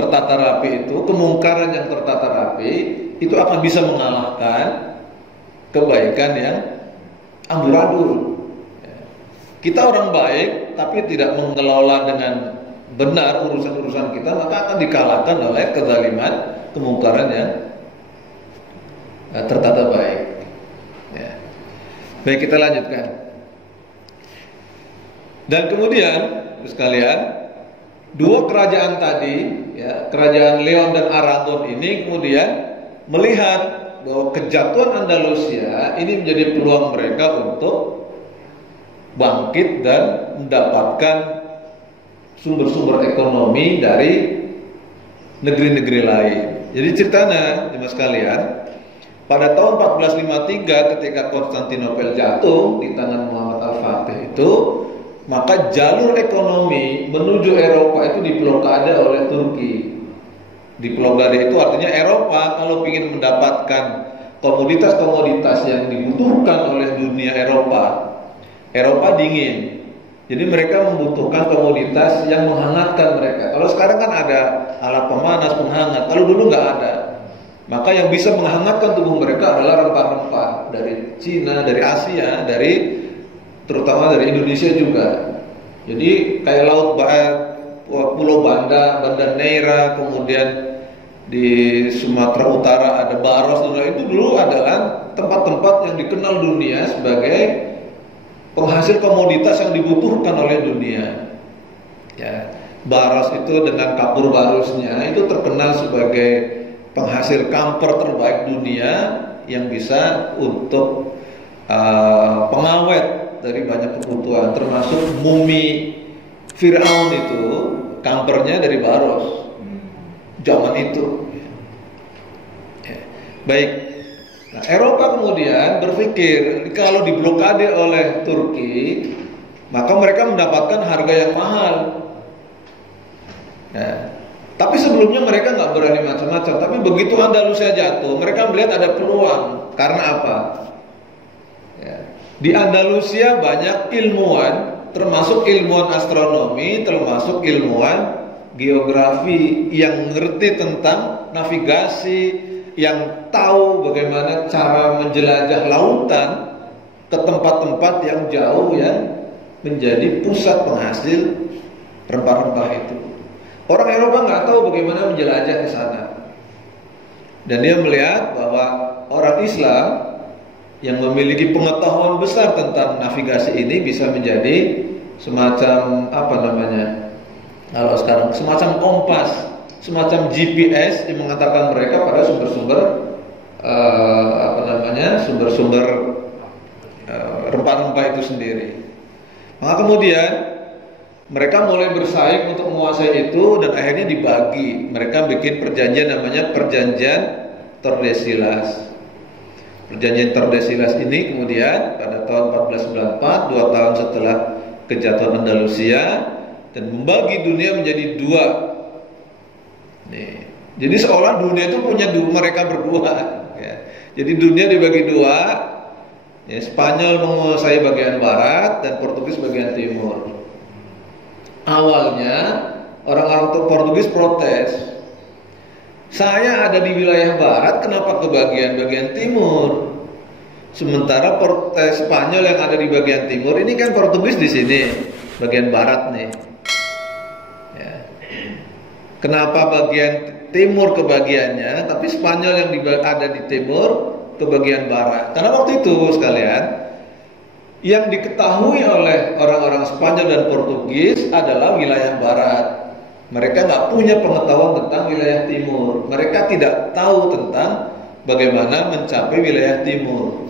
tertata rapi itu, kemungkaran yang tertata rapi itu akan bisa mengalahkan kebaikan yang amburadul. Ya. Kita orang baik tapi tidak mengelola dengan benar urusan-urusan kita, maka akan dikalahkan oleh kezaliman, kemungkaran yang tertata baik. Ya. Baik, kita lanjutkan. Dan kemudian, sekalian, dua kerajaan tadi, ya, kerajaan Leon dan Aragon ini kemudian melihat bahwa kejatuhan Andalusia ini menjadi peluang mereka untuk bangkit dan mendapatkan sumber-sumber ekonomi dari negeri-negeri lain. Jadi ceritanya, jemaah sekalian, pada tahun 1453 ketika Konstantinopel jatuh di tangan Muhammad Al-Fatih itu, maka jalur ekonomi menuju Eropa itu diblokade oleh Turki. Diblokade itu artinya Eropa kalau ingin mendapatkan komoditas-komoditas yang dibutuhkan oleh dunia Eropa dingin. Jadi mereka membutuhkan komoditas yang menghangatkan mereka. Kalau sekarang kan ada alat pemanas, penghangat. Kalau dulu nggak ada. Maka yang bisa menghangatkan tubuh mereka adalah rempah-rempah dari Cina, dari Asia, terutama dari Indonesia juga. Jadi kayak laut Pulau Banda, Banda Neira, kemudian di Sumatera Utara ada Baros. Itu dulu adalah tempat-tempat yang dikenal dunia sebagai penghasil komoditas yang dibutuhkan oleh dunia. Ya, Baros itu dengan kapur barusnya itu terkenal sebagai penghasil kamper terbaik dunia yang bisa untuk pengawet dari banyak kebutuhan, termasuk mumi Fir'aun itu kampernya dari Baros zaman itu. Ya. Baik. Nah, Eropa kemudian berpikir kalau diblokade oleh Turki, maka mereka mendapatkan harga yang mahal. Ya. Tapi sebelumnya mereka nggak berani macam-macam. Tapi begitu Andalusia jatuh, mereka melihat ada peluang. Karena apa? Ya. Di Andalusia banyak ilmuwan, termasuk ilmuwan astronomi, termasuk ilmuwan geografi yang ngerti tentang navigasi, yang tahu bagaimana cara menjelajah lautan ke tempat-tempat yang jauh yang menjadi pusat penghasil rempah-rempah itu. Orang Eropa nggak tahu bagaimana menjelajah ke sana, dan dia melihat bahwa orang Islam yang memiliki pengetahuan besar tentang navigasi ini bisa menjadi semacam kalau sekarang semacam kompas, semacam GPS yang mengantarkan mereka pada sumber-sumber sumber-sumber rempah-rempah itu sendiri. Maka kemudian mereka mulai bersaing untuk menguasai itu dan akhirnya dibagi. Mereka bikin perjanjian namanya Perjanjian Tordesillas. Perjanjian Tordesillas ini kemudian pada tahun 1494, 2 tahun setelah kejatuhan Andalusia, dan membagi dunia menjadi dua. Nih. Jadi seolah dunia itu punya mereka berdua. Ya. Jadi dunia dibagi dua. Ya, Spanyol menguasai bagian barat dan Portugis bagian timur. Awalnya orang-orang Portugis protes. Saya ada di wilayah barat, kenapa ke bagian timur? Sementara Spanyol yang ada di bagian timur, ini kan Portugis di sini, bagian barat nih. Ya. Kenapa bagian timur ke bagiannya, tapi Spanyol yang ada di timur ke bagian barat? Karena waktu itu sekalian, yang diketahui oleh orang-orang Spanyol dan Portugis adalah wilayah barat. Mereka nggak punya pengetahuan tentang wilayah timur. Mereka tidak tahu tentang bagaimana mencapai wilayah timur.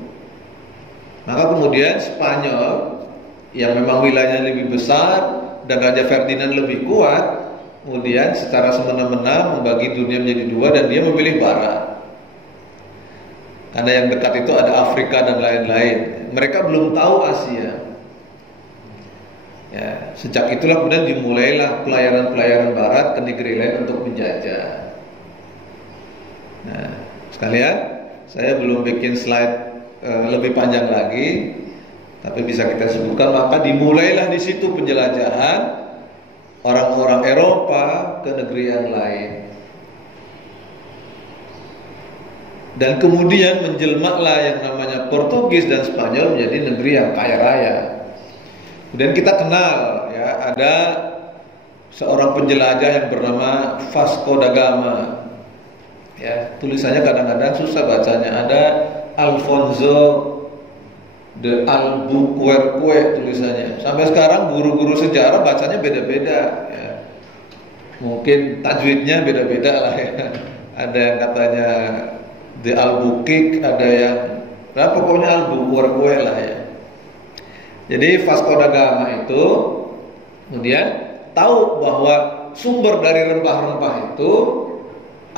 Maka kemudian Spanyol yang memang wilayahnya lebih besar dan Raja Ferdinand lebih kuat, kemudian secara semena-mena membagi dunia menjadi dua dan dia memilih barat. Karena yang dekat itu ada Afrika dan lain-lain. Mereka belum tahu Asia. Ya, sejak itulah kemudian dimulailah pelayaran-pelayaran barat ke negeri lain untuk menjajah. Nah, sekalian, saya belum bikin slide lebih panjang lagi, tapi bisa kita sebutkan. Maka dimulailah di situ penjelajahan orang-orang Eropa ke negeri yang lain. Dan kemudian menjelmaklah yang namanya Portugis dan Spanyol menjadi negeri yang kaya raya. Kemudian kita kenal, ya, ada seorang penjelajah yang bernama Vasco da Gama. Ya, tulisannya kadang-kadang susah bacanya. Ada Alfonso de Albuquerque tulisannya. Sampai sekarang guru-guru sejarah bacanya beda-beda. Ya. Mungkin tajwidnya beda-beda lah ya. Ada yang katanya de Albuquerque, ada yang pokoknya Albuquerque lah ya. Jadi Vasco da Gama itu kemudian tahu bahwa sumber dari rempah-rempah itu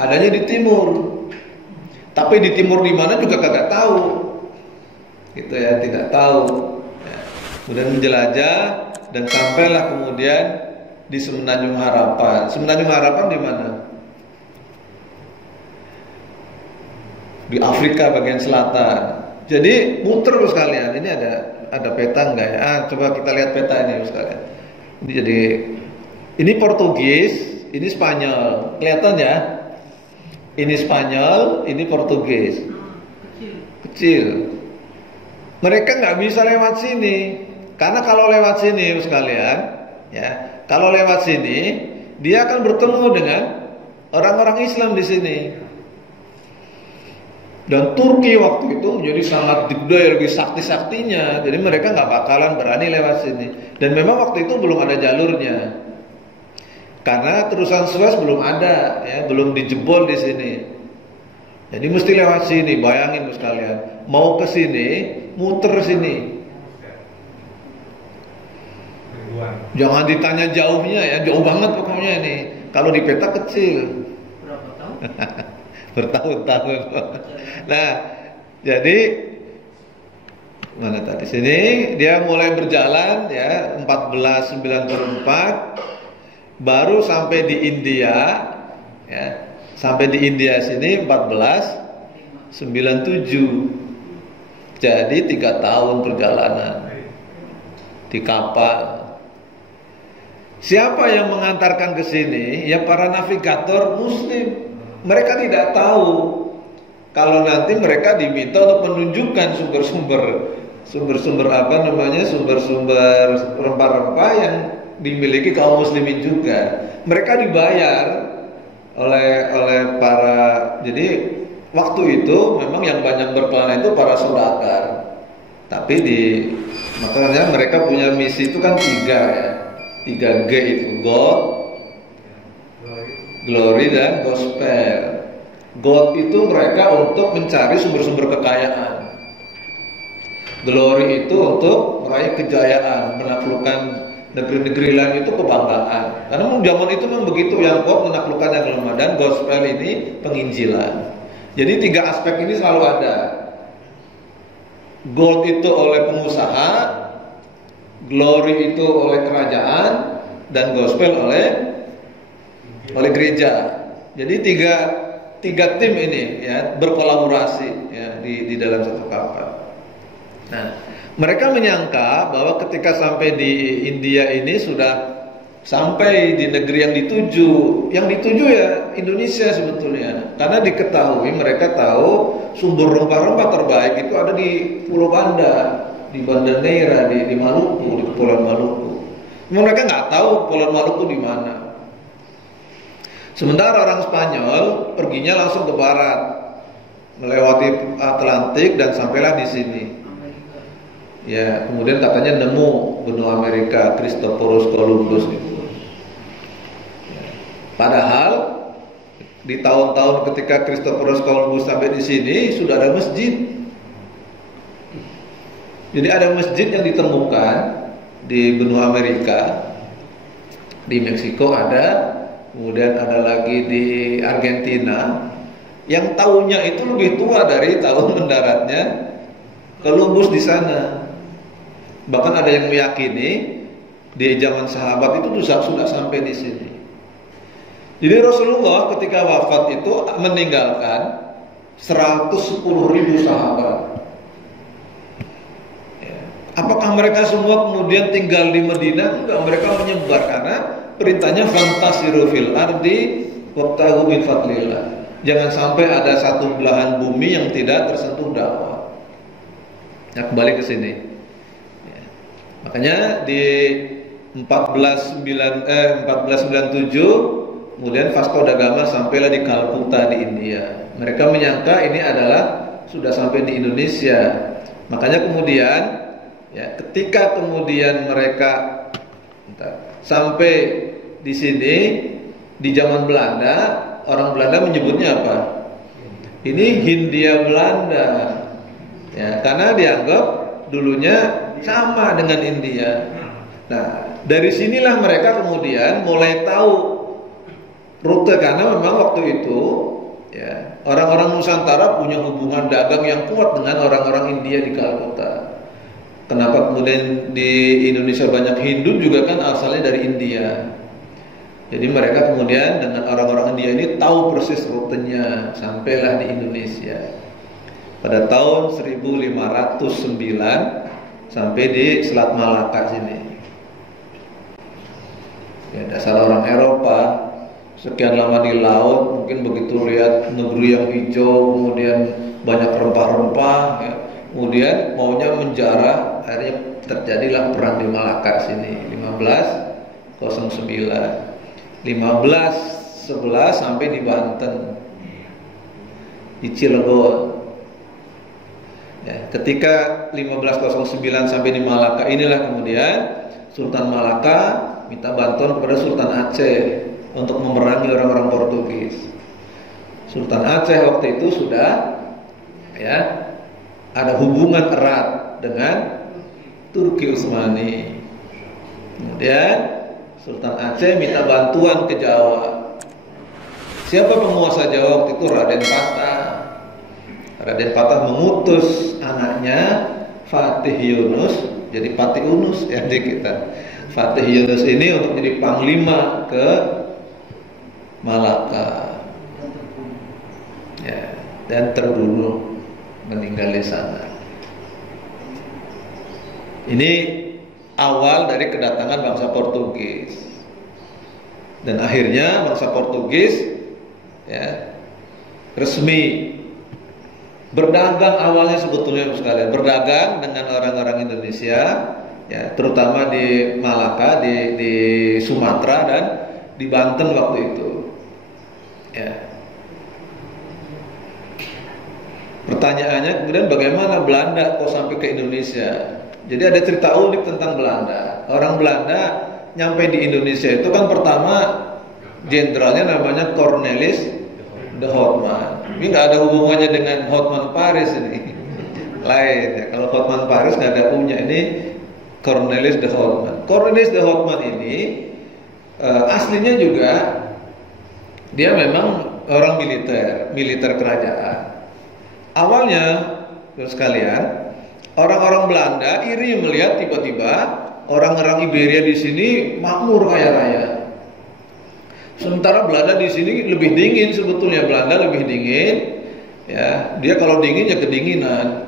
adanya di timur. Tapi di timur di mana juga kagak tahu. Gitu ya, tidak tahu. Ya. Kemudian menjelajah dan sampailah kemudian di Semenanjung Harapan. Semenanjung Harapan di mana? Di Afrika bagian selatan. Jadi muter sekalian. Ini ada peta enggak ya? Coba kita lihat peta ini sekalian. Ini jadi ini Portugis, ini Spanyol. Kelihatan ya? Ini Spanyol, ini Portugis. Kecil. Mereka nggak bisa lewat sini. Karena kalau lewat sini sekalian, ya, kalau lewat sini dia akan bertemu dengan orang-orang Islam di sini. Dan Turki waktu itu menjadi sangat dikdaya, lebih sakti-saktinya. Jadi mereka nggak bakalan berani lewat sini. Dan memang waktu itu belum ada jalurnya. Karena terusan Suez belum ada, ya, belum dijebol di sini. Jadi mesti lewat sini. Bayangin sekalian, mau ke sini, muter sini. Jangan ditanya jauhnya ya, jauh banget pokoknya ini. Kalau di peta kecil. Berapa tahun? Bertahun-tahun. Nah, jadi mana tadi sini dia mulai berjalan ya 1494. Baru sampai di India, ya, sampai di India sini 1497. Jadi 3 tahun perjalanan di kapal. Siapa yang mengantarkan ke sini? Ya para navigator Muslim. Mereka tidak tahu kalau nanti mereka diminta untuk menunjukkan sumber-sumber apa namanya, sumber-sumber rempah-rempah yang dimiliki kaum muslimin juga. Mereka dibayar oleh para, jadi waktu itu memang yang banyak berkelana itu para saudagar. Tapi makanya mereka punya misi itu kan 3 ya. 3G itu, God, Glory dan Gospel. Gold itu mereka untuk mencari sumber-sumber kekayaan. Glory itu untuk meraih kejayaan, menaklukkan negeri-negeri lain, itu kebanggaan. Karena zaman itu memang begitu, yang kuat menaklukkan yang lemah, dan gospel ini penginjilan. Jadi 3 aspek ini selalu ada. Gold itu oleh pengusaha, glory itu oleh kerajaan, dan gospel oleh gereja. Jadi tiga tim ini ya berkolaborasi ya di dalam satu kapal. Nah, mereka menyangka bahwa ketika sampai di India ini sudah sampai di negeri yang dituju. Yang dituju ya Indonesia sebetulnya. Karena diketahui, mereka tahu sumber rempah-rempah terbaik itu ada di Pulau Banda, di Banda Neira, di Maluku, di Kepulauan Maluku. Mereka nggak tahu Kepulauan Maluku di mana. Sementara orang Spanyol perginya langsung ke barat, melewati Atlantik dan sampailah di sini. Ya, kemudian katanya nemu benua Amerika, Christophorus Columbus gitu. Padahal di tahun-tahun ketika Christophorus Columbus sampai di sini sudah ada masjid. Jadi ada masjid yang ditemukan di benua Amerika, di Meksiko ada, kemudian ada lagi di Argentina. Yang tahunnya itu lebih tua dari tahun mendaratnya Columbus di sana. Bahkan ada yang meyakini di zaman sahabat itu sudah sampai di sini. Jadi Rasulullah ketika wafat itu meninggalkan 110.000 sahabat. Ya. Apakah mereka semua kemudian tinggal di Madinah? Enggak, mereka menyebar karena perintahnya fantasiru fil ardi wabtaghu min fadlillah. Jangan sampai ada satu belahan bumi yang tidak tersentuh dakwah. Nah, kembali ke sini. Ya. Makanya di 1497 kemudian Vasco da Gama sampailah di Kalkuta di India. Mereka menyangka ini adalah sudah sampai di Indonesia. Makanya kemudian ya, ketika kemudian mereka sampai di sini di zaman Belanda, orang Belanda menyebutnya apa? Ini Hindia Belanda. Ya, karena dianggap dulunya sama dengan India. Nah, dari sinilah mereka kemudian mulai tahu rute, karena memang waktu itu ya orang-orang Nusantara punya hubungan dagang yang kuat dengan orang-orang India di Kalkuta. Kenapa kemudian di Indonesia banyak Hindu juga kan asalnya dari India. Jadi mereka kemudian dengan orang-orang India ini tahu persis rutenya, sampailah di Indonesia. Pada tahun 1509 sampai di Selat Malaka sini. Ya, dasar orang Eropa sekian lama di laut, mungkin begitu lihat negeri yang hijau, kemudian banyak rempah-rempah, ya, kemudian maunya menjarah, akhirnya terjadilah perang di Malaka sini 1509, 1511 sampai di Banten, di Cilegon. Ya, ketika 1509 sampai di Malaka, inilah kemudian Sultan Malaka minta bantuan kepada Sultan Aceh untuk memerangi orang-orang Portugis. Sultan Aceh waktu itu sudah ya ada hubungan erat dengan Turki Utsmani. Kemudian Sultan Aceh minta bantuan ke Jawa. Siapa penguasa Jawa waktu itu? Raden Patah. Raden Patah mengutus anaknya Fatih Yunus, jadi Patih Unus ya di kita. Fatih Yunus ini untuk jadi panglima ke Malaka, ya, dan terbunuh, meninggal di sana. Ini awal dari kedatangan bangsa Portugis, dan akhirnya bangsa Portugis ya resmi berdagang awalnya sebetulnya sekalian, berdagang dengan orang-orang Indonesia, ya, terutama di Malaka, di Sumatera dan di Banten waktu itu. Ya. Pertanyaannya kemudian bagaimana Belanda kok sampai ke Indonesia? Jadi ada cerita unik tentang Belanda. Orang Belanda nyampe di Indonesia itu kan pertama jenderalnya namanya Cornelis The Hotman. Ini nggak ada hubungannya dengan Hotman Paris ini. Lain ya. Kalau Hotman Paris nggak ada U-nya, ini Cornelis de Hotman. Cornelis de Hotman ini aslinya juga dia memang orang militer kerajaan. Awalnya, terus sekalian, orang-orang Belanda iri melihat tiba-tiba orang-orang Iberia di sini makmur kaya raya. Sementara Belanda di sini lebih dingin sebetulnya. Belanda lebih dingin, ya. Dia kalau dingin ya kedinginan.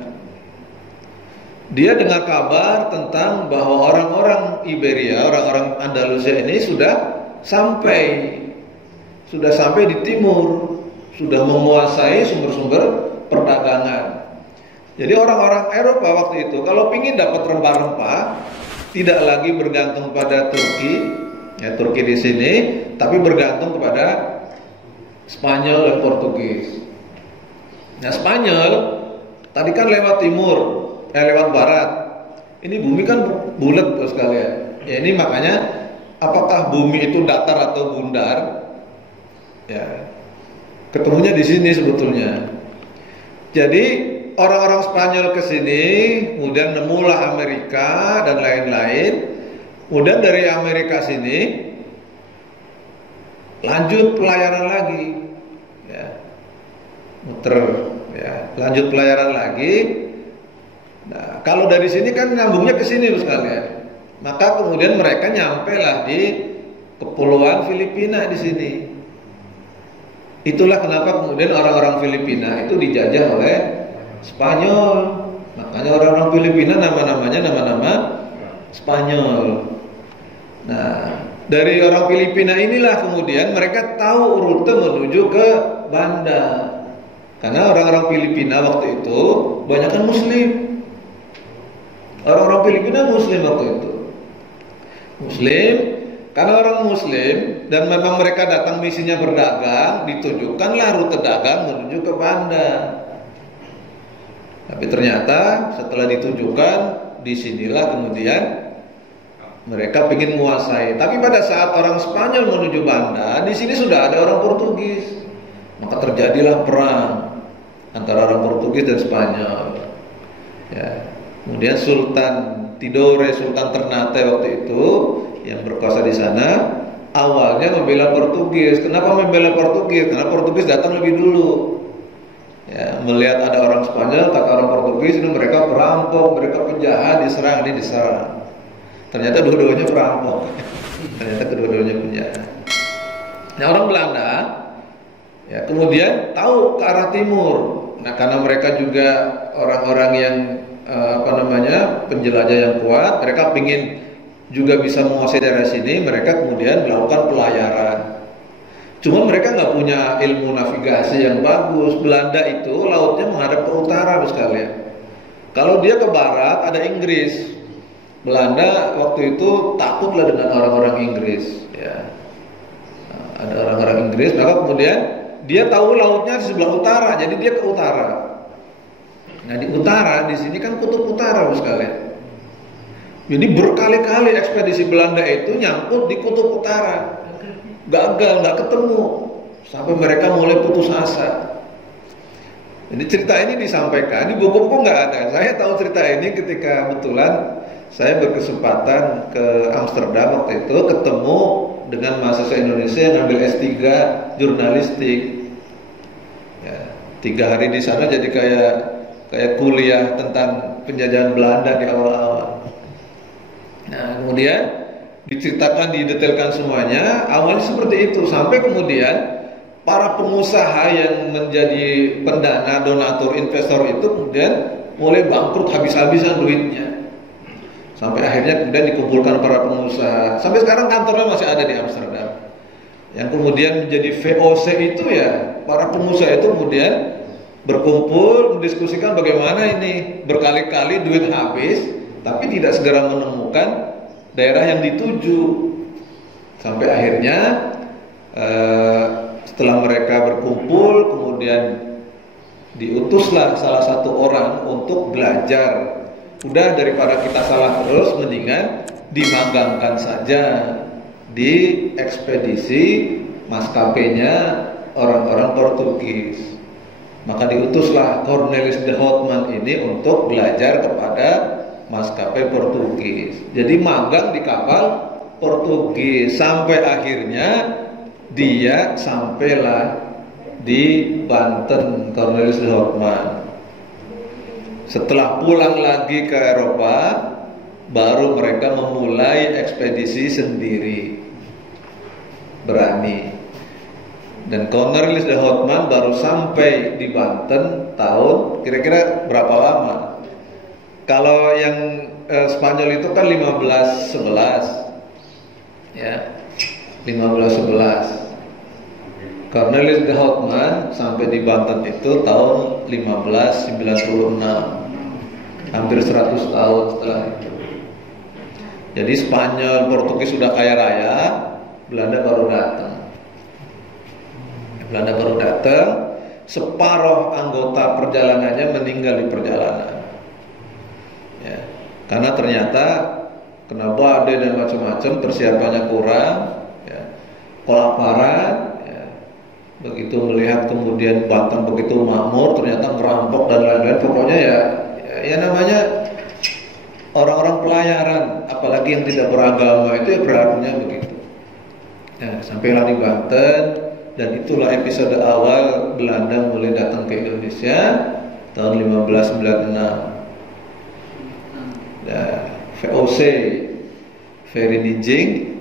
Dia dengar kabar tentang bahwa orang-orang Iberia, orang-orang Andalusia ini sudah sampai di timur, sudah menguasai sumber-sumber perdagangan. Jadi orang-orang Eropa waktu itu kalau ingin dapat rempah-rempah, tidak lagi bergantung pada Turki, ya Turki di sini, tapi bergantung kepada Spanyol dan Portugis. Nah Spanyol tadi kan lewat timur, lewat barat. Ini bumi kan bulat bos sekalian. Ya ini makanya apakah bumi itu datar atau bundar? Ya ketemunya di sini sebetulnya. Jadi orang-orang Spanyol ke sini, kemudian nemulah Amerika dan lain-lain. Kemudian dari Amerika sini lanjut pelayaran lagi, ya, muter, ya, lanjut pelayaran lagi. Nah, kalau dari sini kan nyambungnya ke sini sekalian. Maka kemudian mereka nyampe lah di kepulauan Filipina di sini. Itulah kenapa kemudian orang-orang Filipina itu dijajah oleh Spanyol. Makanya orang-orang Filipina nama-namanya nama-nama Spanyol. Nah, dari orang Filipina inilah kemudian mereka tahu rute menuju ke Banda. Karena orang-orang Filipina waktu itu banyak kan Muslim. Orang-orang Filipina Muslim waktu itu. Muslim, karena orang Muslim dan memang mereka datang misinya berdagang, ditunjukkanlah rute dagang menuju ke Banda. Tapi ternyata setelah ditunjukkan, disinilah kemudian mereka ingin menguasai. Tapi pada saat orang Spanyol menuju Banda, di sini sudah ada orang Portugis. Maka terjadilah perang antara orang Portugis dan Spanyol. Ya. Kemudian Sultan Tidore, Sultan Ternate waktu itu yang berkuasa di sana, awalnya membela Portugis. Kenapa membela Portugis? Karena Portugis datang lebih dulu. Ya, melihat ada orang Spanyol, tak orang Portugis, ini mereka perampok, mereka penjahat, diserang, ini diserang. Ternyata dua-duanya perampok. Ternyata kedua-duanya penjahat. Nah orang Belanda ya kemudian tahu ke arah timur. Nah karena mereka juga orang-orang yang penjelajah yang kuat, mereka ingin juga bisa menguasai daerah sini. Mereka kemudian melakukan pelayaran. Cuma mereka nggak punya ilmu navigasi yang bagus. Belanda itu lautnya menghadap ke utara sekalian. Kalau dia ke barat ada Inggris. Belanda waktu itu takutlah dengan orang-orang Inggris, ya. Nah, ada orang-orang Inggris, maka kemudian dia tahu lautnya di sebelah utara, jadi dia ke utara. Nah di utara, di sini kan kutub utara sekalian. Jadi berkali-kali ekspedisi Belanda itu nyangkut di kutub utara, gagal, nggak ketemu, sampai mereka mulai putus asa. Jadi cerita ini disampaikan di buku-buku nggak ada. Saya tahu cerita ini ketika kebetulan saya berkesempatan ke Amsterdam waktu itu, ketemu dengan mahasiswa Indonesia yang ambil S3 jurnalistik. Ya, 3 hari di sana jadi kayak kuliah tentang penjajahan Belanda di awal-awal. Nah, kemudian diceritakan, didetailkan semuanya. Awalnya seperti itu, sampai kemudian para pengusaha yang menjadi pendana, donatur, investor itu kemudian mulai bangkrut habis-habisan duitnya. Sampai akhirnya kemudian dikumpulkan para pengusaha. Sampai sekarang kantornya masih ada di Amsterdam. Yang kemudian menjadi VOC itu ya, para pengusaha itu kemudian berkumpul mendiskusikan bagaimana ini berkali-kali duit habis, tapi tidak segera menemukan daerah yang dituju. Sampai akhirnya setelah mereka berkumpul, kemudian diutuslah salah satu orang untuk belajar. Udah daripada kita salah terus, mendingan dimagangkan saja di ekspedisi, maskapainya orang-orang Portugis. Maka diutuslah Cornelis de Houtman ini untuk belajar kepada maskapai Portugis. Jadi magang di kapal Portugis sampai akhirnya dia sampailah di Banten, Cornelis de Houtman. Setelah pulang lagi ke Eropa, baru mereka memulai ekspedisi sendiri, berani. Dan Cornelis de Houtman baru sampai di Banten tahun kira-kira berapa lama? Kalau yang Spanyol itu kan 1511, ya, 1511. Cornelis de Houtman sampai di Banten itu tahun 1596, hampir 100 tahun setelah itu. Jadi Spanyol, Portugis sudah kaya raya, Belanda baru datang. Belanda baru datang, separuh anggota perjalanannya meninggal di perjalanan. Ya, karena ternyata kena badai dan macam-macam, persiapannya kurang, ya, kelaparan. Ya. Begitu melihat kemudian Banten begitu makmur, ternyata merampok dan lain-lain. Pokoknya ya namanya orang-orang pelayaran, apalagi yang tidak beragama itu ya berlakunya begitu. Ya, sampailah di Banten. Dan itulah episode awal Belanda mulai datang ke Indonesia tahun 1596. Nah, VOC, Vereniging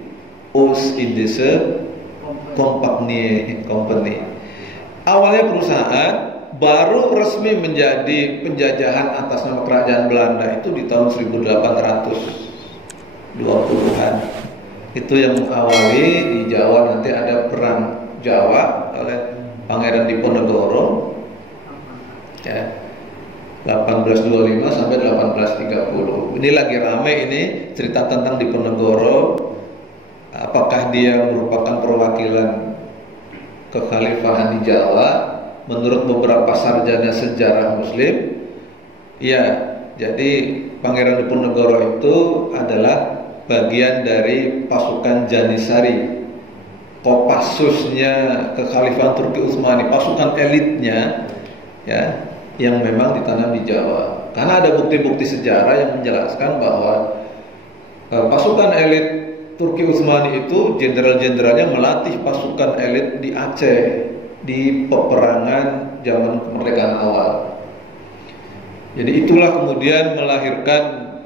Oost-Indische Company. Awalnya perusahaan, baru resmi menjadi penjajahan atas nama kerajaan Belanda itu di tahun 1820-an. Itu yang mengawali di Jawa. Nanti ada perang Jawa oleh Pangeran Diponegoro, ya, 1825 sampai 1830. Ini lagi rame ini cerita tentang Diponegoro. Apakah dia merupakan perwakilan kekhalifahan di Jawa? Menurut beberapa sarjana sejarah Muslim, ya, jadi Pangeran Diponegoro itu adalah bagian dari pasukan Janisari, Kopassusnya kekhalifahan Turki Utsmani, pasukan elitnya, ya, yang memang ditanam di Jawa. Karena ada bukti-bukti sejarah yang menjelaskan bahwa pasukan elit Turki Utsmani itu jenderal-jenderalnya melatih pasukan elit di Aceh di peperangan zaman kemerdekaan awal. Jadi itulah kemudian melahirkan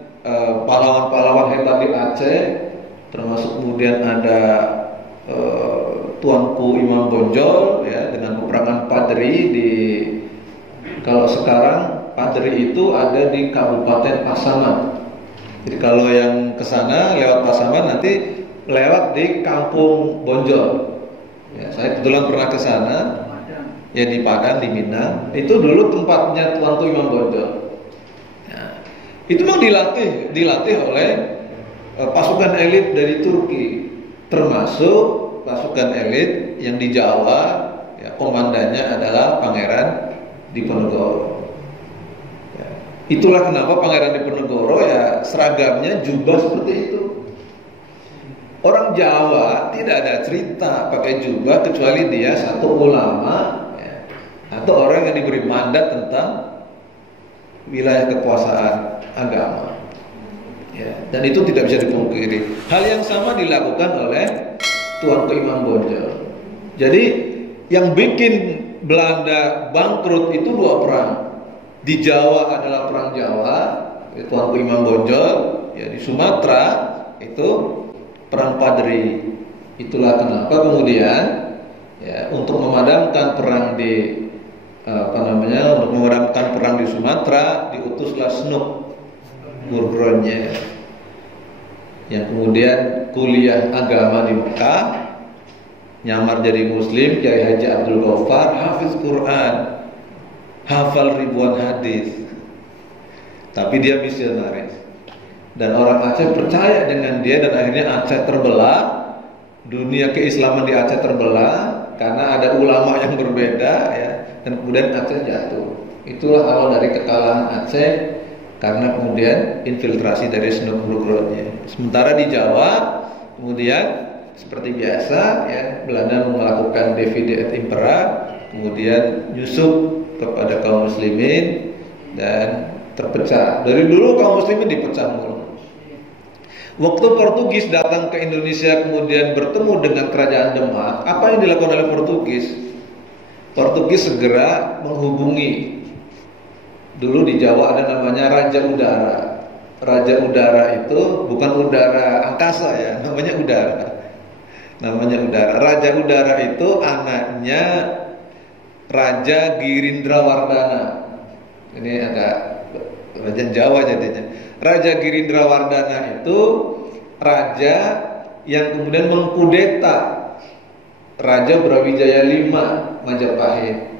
pahlawan-pahlawan hebat di Aceh, termasuk kemudian ada Tuanku Imam Bonjol, ya, dengan peperangan Padri di, kalau sekarang Padri itu ada di Kabupaten Pasaman. Jadi kalau yang ke sana lewat Pasaman nanti lewat di Kampung Bonjol. Ya, saya kebetulan pernah ke sana, ya, di Padang, di Minang. Itu dulu tempatnya Tuanku Imam Bonjol. Ya, itu memang dilatih oleh pasukan elit dari Turki. Termasuk pasukan elit yang di Jawa, ya, komandannya adalah Pangeran Diponegoro. Ya, itulah kenapa Pangeran Diponegoro ya seragamnya jubah seperti itu. Orang Jawa tidak ada cerita pakai jubah kecuali dia satu ulama, ya, atau orang yang diberi mandat tentang wilayah kekuasaan agama. Ya, dan itu tidak bisa dipungkiri. Hal yang sama dilakukan oleh Tuanku Imam Bonjol. Jadi yang bikin Belanda bangkrut itu dua perang. Di Jawa adalah perang Jawa, Tuanku Imam Bonjol. Ya, di Sumatera itu perang Padri. Itulah kenapa kemudian, ya, untuk memadamkan perang di untuk memadamkan perang di Sumatera diutuslah Snuk Burgronje, yang kemudian kuliah agama di Mekah, nyamar jadi Muslim, Kiai Haji Abdul Ghaffar, hafiz Quran, hafal ribuan hadis, tapi dia misionaris. Dan orang Aceh percaya dengan dia, dan akhirnya Aceh terbelah, dunia keislaman di Aceh terbelah karena ada ulama yang berbeda, ya, dan kemudian Aceh jatuh. Itulah awal dari kekalahan Aceh, karena kemudian infiltrasi dari Snuk Burgronje. Sementara di Jawa kemudian seperti biasa ya, Belanda melakukan divide et impera, kemudian nyusup kepada kaum muslimin dan terpecah. Dari dulu kaum muslimin dipecah mulu. Waktu Portugis datang ke Indonesia kemudian bertemu dengan kerajaan Demak, apa yang dilakukan oleh Portugis? Portugis segera menghubungi. Dulu di Jawa ada namanya Raja Udara. Raja Udara itu bukan udara angkasa ya, namanya udara. Namanya udara. Raja Udara itu anaknya Raja Girindrawardana. Ini agak Raja Jawa jadinya. Raja Girindrawardana itu raja yang kemudian mengkudeta Raja Brawijaya V Majapahit.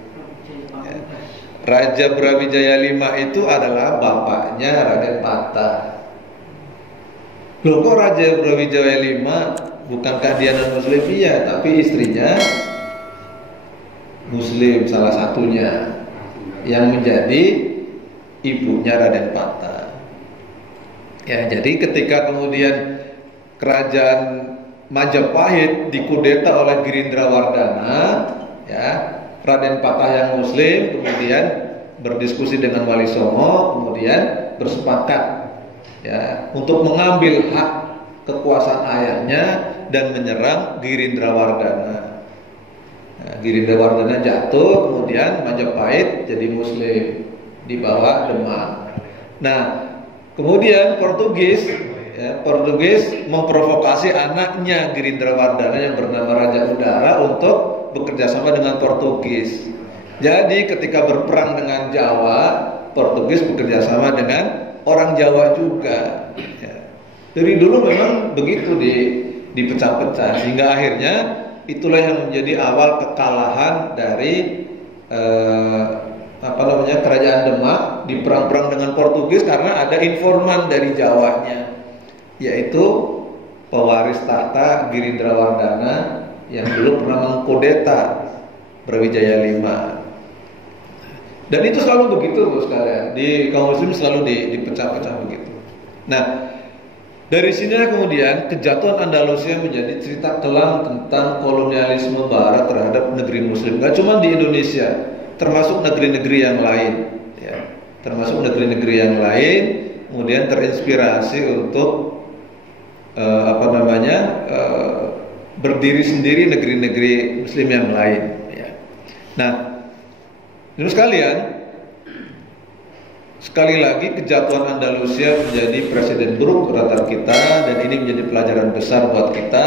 Raja Brawijaya V itu adalah bapaknya Raden Patah. Loh, kok Raja Brawijaya V bukankah dia non muslim? Iya, tapi istrinya muslim, salah satunya yang menjadi ibunya Raden Patah. Ya, jadi ketika kemudian kerajaan Majapahit dikudeta oleh Girindrawardana, ya, Raden Patah yang muslim kemudian berdiskusi dengan Wali Songo, kemudian bersepakat ya untuk mengambil hak kekuasaan ayahnya dan menyerang Girindrawardana. Nah, Girindrawardana jatuh, kemudian Majapahit jadi muslim di bawah Demak. Nah, kemudian Portugis memprovokasi anaknya Girindrawardana yang bernama Raja Udara untuk bekerja sama dengan Portugis. Jadi ketika berperang dengan Jawa, Portugis bekerja sama dengan orang Jawa juga. Ya. Dari dulu memang begitu dipecah-pecah, sehingga akhirnya itulah yang menjadi awal kekalahan dari kerajaan Demak di perang-perang dengan Portugis karena ada informan dari Jawanya, yaitu pewaris tahta Girindrawardana yang dulu pernah mengkudeta Brawijaya V. Dan itu selalu begitu Bos sekalian. Di kaum muslim selalu dipecah-pecah begitu. Nah, dari sini kemudian kejatuhan Andalusia menjadi cerita kelam tentang kolonialisme barat terhadap negeri muslim. Gak cuma di Indonesia, termasuk negeri-negeri yang lain ya. Termasuk negeri-negeri yang lain kemudian terinspirasi untuk berdiri sendiri negeri-negeri muslim yang lain ya. Nah, ini sekalian, sekali lagi kejatuhan Andalusia menjadi presiden buruk terhadap kita, dan ini menjadi pelajaran besar buat kita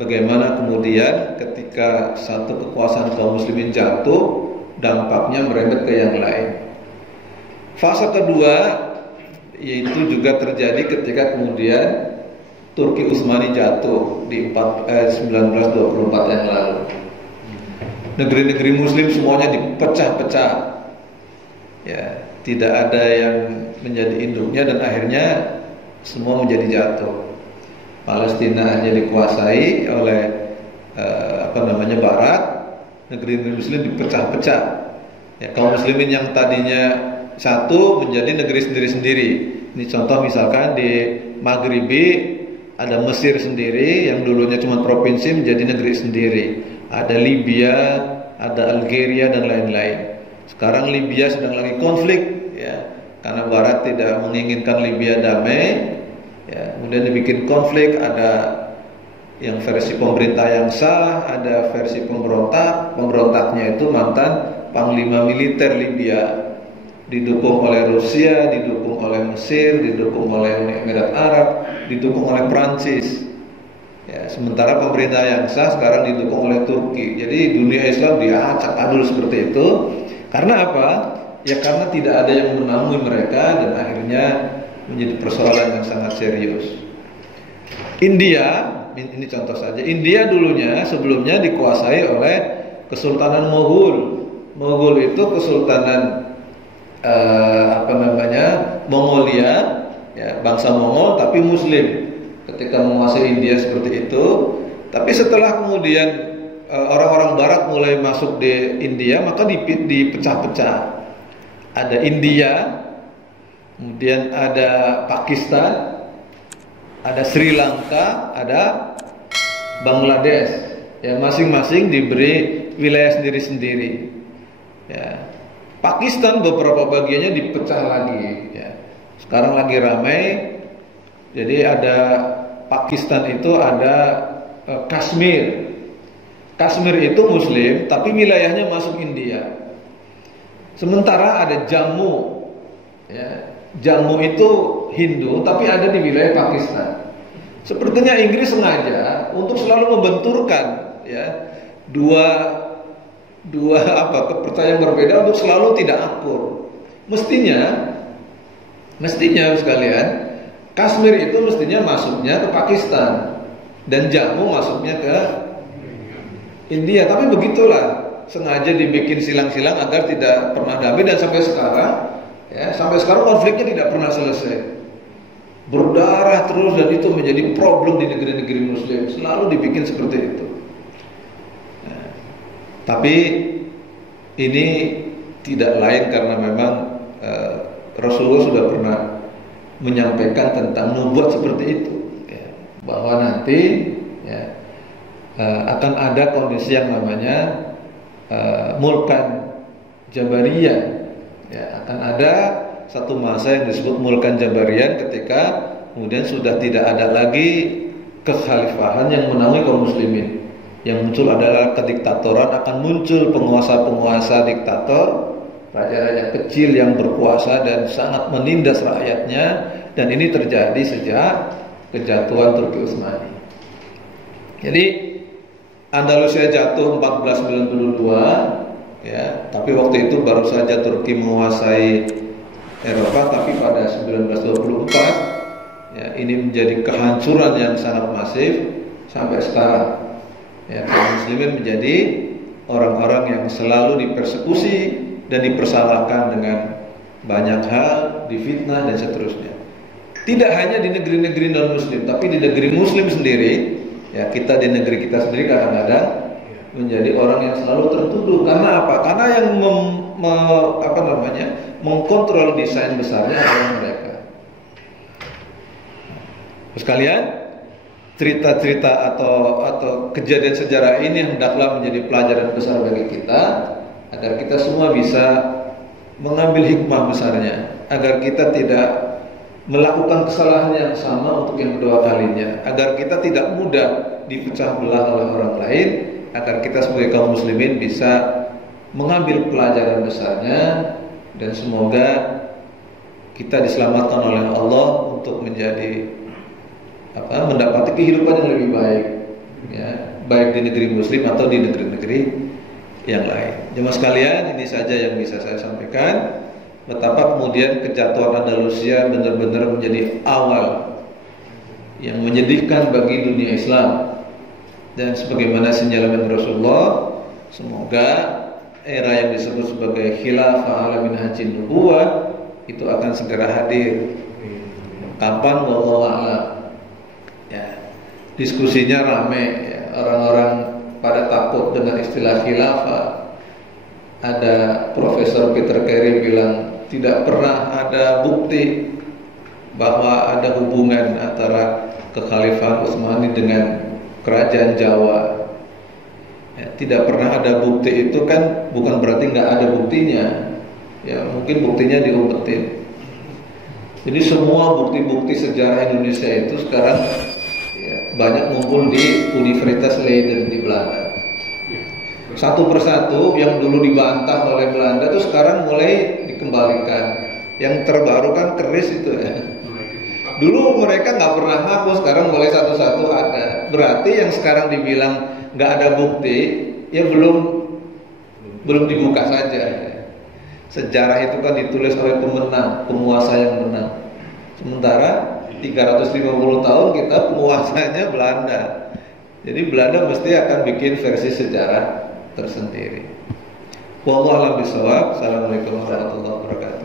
bagaimana kemudian ketika satu kekuasaan kaum muslimin jatuh, dampaknya merembet ke yang lain. Fase kedua yaitu juga terjadi ketika kemudian Turki Utsmani jatuh di 1924 yang lalu. Negeri-negeri muslim semuanya dipecah-pecah. Ya, tidak ada yang menjadi induknya dan akhirnya semua menjadi jatuh. Palestina hanya dikuasai oleh Barat, negeri-negeri muslim dipecah-pecah. Ya, kaum muslimin yang tadinya satu menjadi negeri sendiri-sendiri. Ini contoh misalkan di Maghribi ada Mesir sendiri yang dulunya cuma provinsi menjadi negeri sendiri. Ada Libya, ada Algeria dan lain-lain. Sekarang Libya sedang lagi konflik ya, karena Barat tidak menginginkan Libya damai. Ya, kemudian dibikin konflik, ada yang versi pemerintah yang sah, ada versi pemberontak. Pemberontaknya itu mantan panglima militer Libya, didukung oleh Rusia, didukung oleh Mesir, didukung oleh Uni Emirat Arab, didukung oleh Prancis. Ya, sementara pemerintah yang sah sekarang didukung oleh Turki. Jadi dunia Islam diacak adul seperti itu. Karena apa? Ya karena tidak ada yang menamui mereka dan akhirnya menjadi persoalan yang sangat serius. India, ini contoh saja. India dulunya sebelumnya dikuasai oleh Kesultanan Moghul. Moghul itu kesultanan Mongolia, ya, bangsa Mongol tapi Muslim. Ketika menguasai India seperti itu, tapi setelah kemudian orang-orang Barat mulai masuk di India, maka dipecah-pecah. Ada India, kemudian ada Pakistan, ada Sri Lanka, ada Bangladesh, ya masing-masing diberi wilayah sendiri-sendiri. Ya. Pakistan beberapa bagiannya dipecah lagi. Ya. Sekarang lagi ramai. Jadi ada Pakistan itu ada Kashmir. Kashmir itu Muslim, tapi wilayahnya masuk India. Sementara ada Jammu. Ya. Jammu itu Hindu, tapi ada di wilayah Pakistan. Sepertinya Inggris sengaja untuk selalu membenturkan ya dua kepercayaan berbeda untuk selalu tidak akur. Mestinya sekalian, Kashmir itu mestinya masuknya ke Pakistan dan Jammu masuknya ke India. Tapi begitulah, sengaja dibikin silang-silang agar tidak pernah damai, dan sampai sekarang konfliknya tidak pernah selesai. Berdarah terus, dan itu menjadi problem di negeri-negeri Muslim. Selalu dibikin seperti itu. Nah, tapi ini tidak lain karena memang Rasulullah sudah pernah menyampaikan tentang nubuat seperti itu, ya, bahwa nanti ya, akan ada kondisi yang namanya mulkan Jabariyah. Ya, akan ada satu masa yang disebut mulkan Jabarian, ketika kemudian sudah tidak ada lagi kekhalifahan yang menaungi kaum muslimin. Yang muncul adalah kediktatoran, akan muncul penguasa-penguasa diktator, raja-raja kecil yang berkuasa dan sangat menindas rakyatnya, dan ini terjadi sejak kejatuhan Turki Utsmani. Jadi Andalusia jatuh 1492 ya, tapi waktu itu baru saja Turki menguasai Eropa, tapi pada 1924 ya, ini menjadi kehancuran yang sangat masif sampai sekarang. Ya, kaum muslimin menjadi orang-orang yang selalu dipersekusi dan dipersalahkan dengan banyak hal, difitnah dan seterusnya. Tidak hanya di negeri-negeri non-muslim, tapi di negeri muslim sendiri, ya kita di negeri kita sendiri kadang-kadang menjadi orang yang selalu tertuduh. Karena apa? Karena yang mengkontrol desain besarnya adalah mereka. Terus kalian, cerita-cerita atau kejadian sejarah ini hendaklah menjadi pelajaran besar bagi kita, agar kita semua bisa mengambil hikmah besarnya, agar kita tidak melakukan kesalahan yang sama untuk yang kedua kalinya, agar kita tidak mudah dipecah belah oleh orang lain, agar kita sebagai kaum muslimin bisa mengambil pelajaran besarnya, dan semoga kita diselamatkan oleh Allah untuk mendapati kehidupan yang lebih baik, ya, baik di negeri muslim atau di negeri-negeri yang lain. Jemaah sekalian, ini saja yang bisa saya sampaikan. Betapa kemudian kejatuhan Andalusia benar-benar menjadi awal yang menyedihkan bagi dunia Islam. Dan sebagaimana sinyalemen Rasulullah, semoga era yang disebut sebagai khilafah ala minhajin nubuwah itu akan segera hadir. Kapan? Wallahu a'lam. Ya, diskusinya ramai, ya. Orang-orang pada takut dengan istilah khilafah. Ada Profesor Peter Carey bilang tidak pernah ada bukti bahwa ada hubungan antara kekhalifahan Utsmani dengan kerajaan Jawa. Ya, tidak pernah ada bukti itu kan bukan berarti nggak ada buktinya. Ya, mungkin buktinya diumpetin. Jadi semua bukti-bukti sejarah Indonesia itu sekarang ya, banyak ngumpul di Universitas Leiden di Belanda. Satu persatu yang dulu dibantah oleh Belanda itu sekarang mulai dikembalikan. Yang terbaru kan keris itu ya. Dulu mereka nggak pernah ngaku, sekarang mulai satu-satu ada. Berarti yang sekarang dibilang nggak ada bukti, ya belum dibuka saja. Sejarah itu kan ditulis oleh pemenang, penguasa yang menang. Sementara 350 tahun kita penguasanya Belanda. Jadi Belanda mesti akan bikin versi sejarah tersendiri. Wallahu a'lam bishawab. Assalamualaikum warahmatullahi wabarakatuh.